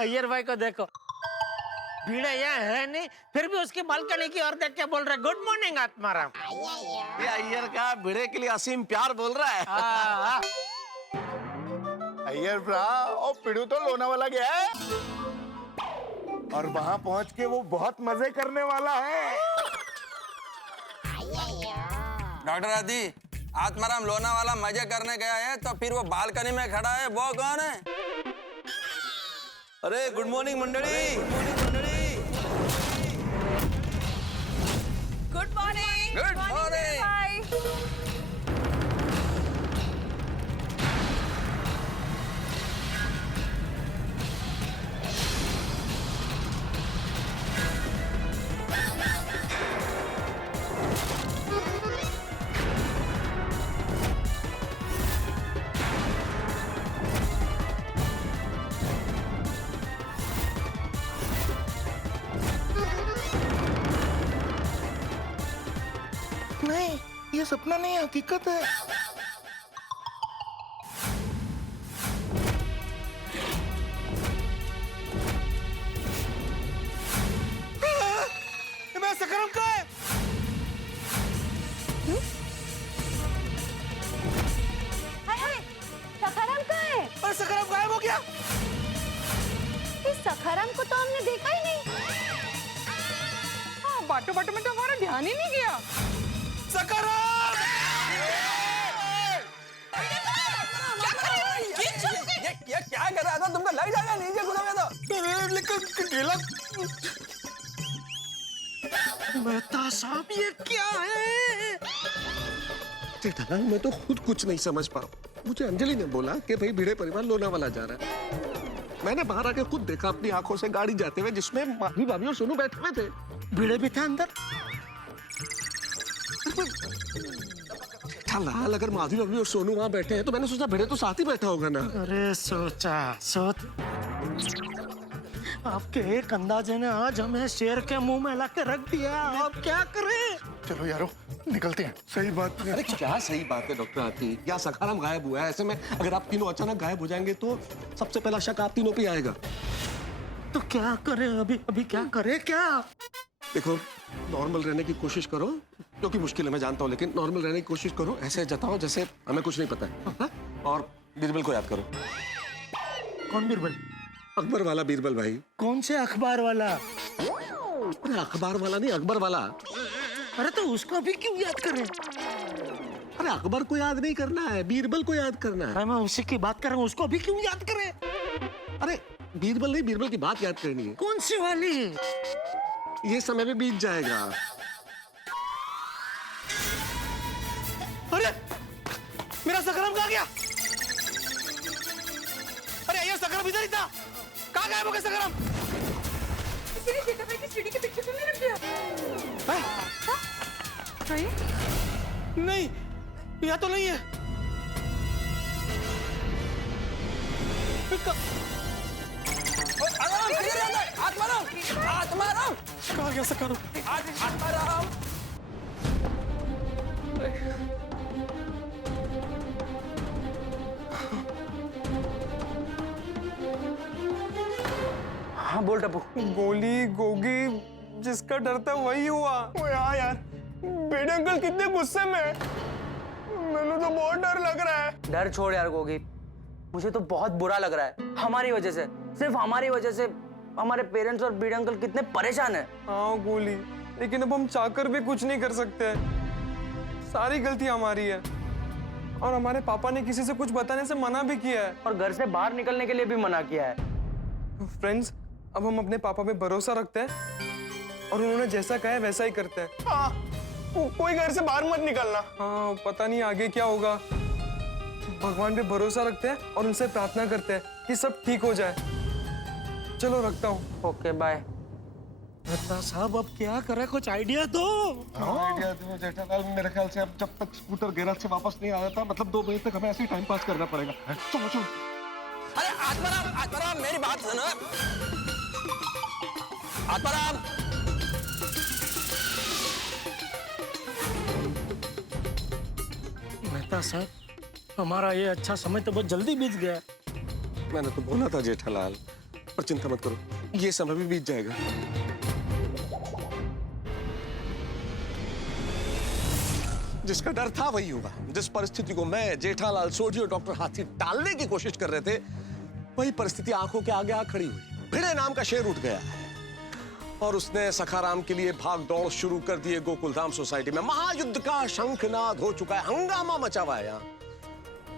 अय्यर भाई को देखो, भीड़ यहाँ है नहीं, फिर भी उसकी बालकनी की ओर देख के बोल रहे गुड मॉर्निंग आत्माराम। ये अय्यर का भिड़े के लिए असीम प्यार बोल रहा है। अय्यर भ्रा, और पिड़ू तो लोनावाला गया है और वहां पहुंच के वो बहुत मजे करने वाला है। डॉक्टर आदि, आत्माराम लोनावाला मजे करने गया है तो फिर वो बालकनी में खड़ा है, वो कौन है? अरे गुड मॉर्निंग मंडली। Good morning. Good morning. Bye. नहीं, ये सपना नहीं, हकीकत है। मैं सकरम का है। हाय, सखाराम कहाँ है? और सकरम गायब हो गया। मेहता साहब ये क्या है? जेठालाल मैं तो खुद कुछ नहीं समझ पा रहा हूं। मुझे अंजलि ने बोला कि भाई भिड़े परिवार लोनावाला जा रहा है। मैंने बाहर आके खुद देखा अपनी आंखों से गाड़ी जाते हुए जिसमें माधवी भाभी और सोनू बैठे हुए थे। भिड़े भी थे अंदर। जेठालाल अगर माधवी भाभी और सोनू वहां बैठे हैं तो मैंने सोचा भिड़े तो साथ ही बैठा होगा ना। अरे सोच आपके एक अंदाजे ने आज हमें शेर के मुंह में ला के रख दिया। अब क्या करें? चलो यारो निकलते हैं। सही बात है। अरे क्या सही बात है डॉक्टर हाथी? या सखाराम गायब हुआ है, ऐसे में अगर आप तीनों अचानक गायब हो जाएंगे तो सबसे पहला शक आप तीनों पे आएगा। तो क्या करें अभी क्या करें क्या? देखो नॉर्मल रहने की कोशिश करो, जो कि मुश्किल है मैं जानता हूँ, लेकिन नॉर्मल रहने की कोशिश करो। ऐसे जताओ जैसे हमें कुछ नहीं पता है। हाँ? और बीरबल को याद करो। कौन बीरबल? अकबर वाला बीरबल भाई। कौन से अखबार वाला? अरे अखबार वाला नहीं, अकबर वाला। अरे तो उसको अभी क्यों याद करें? अरे अकबर को याद नहीं करना है, बीरबल को याद करना है। मैं उसी की बात कर रहा हूँ, उसको अभी क्यों याद करें? अरे बीरबल नहीं, बीरबल की बात याद करनी है। कौन सी वाली? ये समय भी बीत जाएगा। अरे मेरा सकरम कहाँ गया? अरे ये सकरम इधर ही था। कहाँ गायब हो गया सकरम? किसी ने जेठा भाई की सीढ़ी के पीछे तो नहीं रख दिया? नहीं, यहाँ तो नहीं है। हाथ मारो, हाथ मारो। कहाँ गया सकरम? हाथ मारो। हाँ बोल टप्पू। गोली गोगी जिसका डर था वही हुआ। हाँ यार, बेटे अंकल कितने गुस्से में है। मैंने तो बहुत डर लग रहा है। डर छोड़ यार गोगी, मुझे तो बहुत बुरा लग रहा है। हमारी वजह से, सिर्फ हमारी वजह से हमारे पेरेंट्स और बीड़े अंकल कितने परेशान हैं। हाँ गोली, लेकिन अब हम चाहकर भी कुछ नहीं कर सकते। सारी गलती हमारी है और हमारे पापा ने किसी से कुछ बताने से मना भी किया है और घर से बाहर निकलने के लिए भी मना किया है। फ्रेंड्स, अब हम अपने पापा पे भरोसा रखते हैं और उन्होंने जैसा कहा है वैसा ही करते हैं। हाँ, कोई घर से बाहर मत निकलना। हाँ, पता नहीं आगे क्या होगा। भगवान पे भरोसा रखते हैं और उनसे प्रार्थना करते हैं कि सब ठीक हो जाए। चलो रखता हूँ। Okay bye. मेहता साहब अब क्या करें, कुछ आइडिया दो। आइडिया दो जेठालाल। मेरे ख्याल से अब जब तक स्कूटर गैराज से वापस नहीं आया था, मतलब 2 बजे तक हमें ऐसे ही टाइम पास करना पड़ेगा। चलो चलो। अरे आत्माराम मेरी बात सुनो। आत्माराम, मेहता साहब, हमारा ये अच्छा समय तो बहुत जल्दी बीत गया। मैंने तो बोला था जेठालाल, पर चिंता मत करो, ये समय भी बीत जाएगा। जिसका डर था वही हुआ। जिस परिस्थिति को मैं, जेठालाल, सोढी और डॉक्टर हाथी टालने की कोशिश कर रहे थे, वही परिस्थिति आंखों के आगे आ खड़ी हुई। भिड़े नाम का शेर उठ गया और उसने सखाराम के लिए भाग दौड़ शुरू कर दी है। गोकुलधाम सोसाइटी में महायुद्ध का शंखनाद हो चुका है, हंगामा मचा हुआ है यहाँ।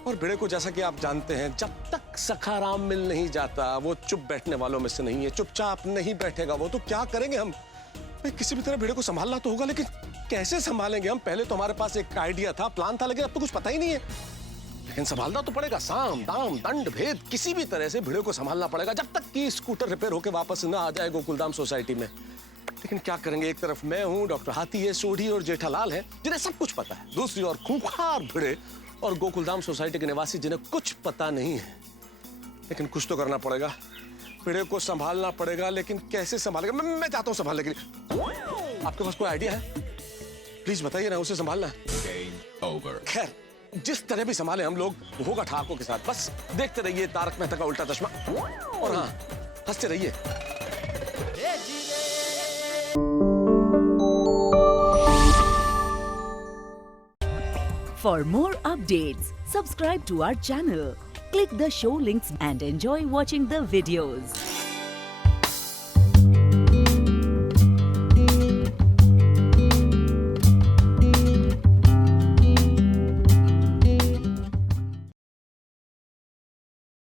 और भिड़े को जैसा कि आप जानते हैं, जब तक सखाराम मिल नहीं जाता वो चुप बैठने वालों में से नहीं है। चुपचाप नहीं बैठेगा वो। तो क्या करेंगे हम? किसी भी तरह भिड़े को संभालना तो होगा, लेकिन कैसे संभालेंगे हम? पहले तो हमारे पास एक आइडिया था, प्लान था, लेकिन अब तो कुछ पता ही नहीं है। लेकिन संभालना तो पड़ेगा। साम दाम दंड भेद किसी भी तरह से भिड़े को संभालना पड़ेगा, जब तक कि स्कूटर रिपेयर होकर वापस ना आ जाए गोकुलधाम सोसाइटी में। लेकिन क्या करेंगे? एक तरफ मैं हूँ, डॉक्टर हाथी है, सोढी और जेठालाल है, जिन्हें सब कुछ पता है। दूसरी ओर खूंखार भिड़े और गोकुलधाम सोसाइटी के निवासी, जिन्हें कुछ पता नहीं है। लेकिन कुछ तो करना पड़ेगा, भिड़े को संभालना पड़ेगा। लेकिन कैसे संभालेगा? मैं चाहता हूँ संभालने के लिए। आपके पास कोई आइडिया है? प्लीज बताइए ना, उसे संभालना है। खैर, जिस तरह भी संभाले हम लोग, वो होगा ठाकुर के साथ। बस देखते रहिए तारक मेहता का उल्टा चश्मा, और हाँ, हंसते रहिए। For more updates, subscribe to our channel, click the show links and enjoy watching the videos.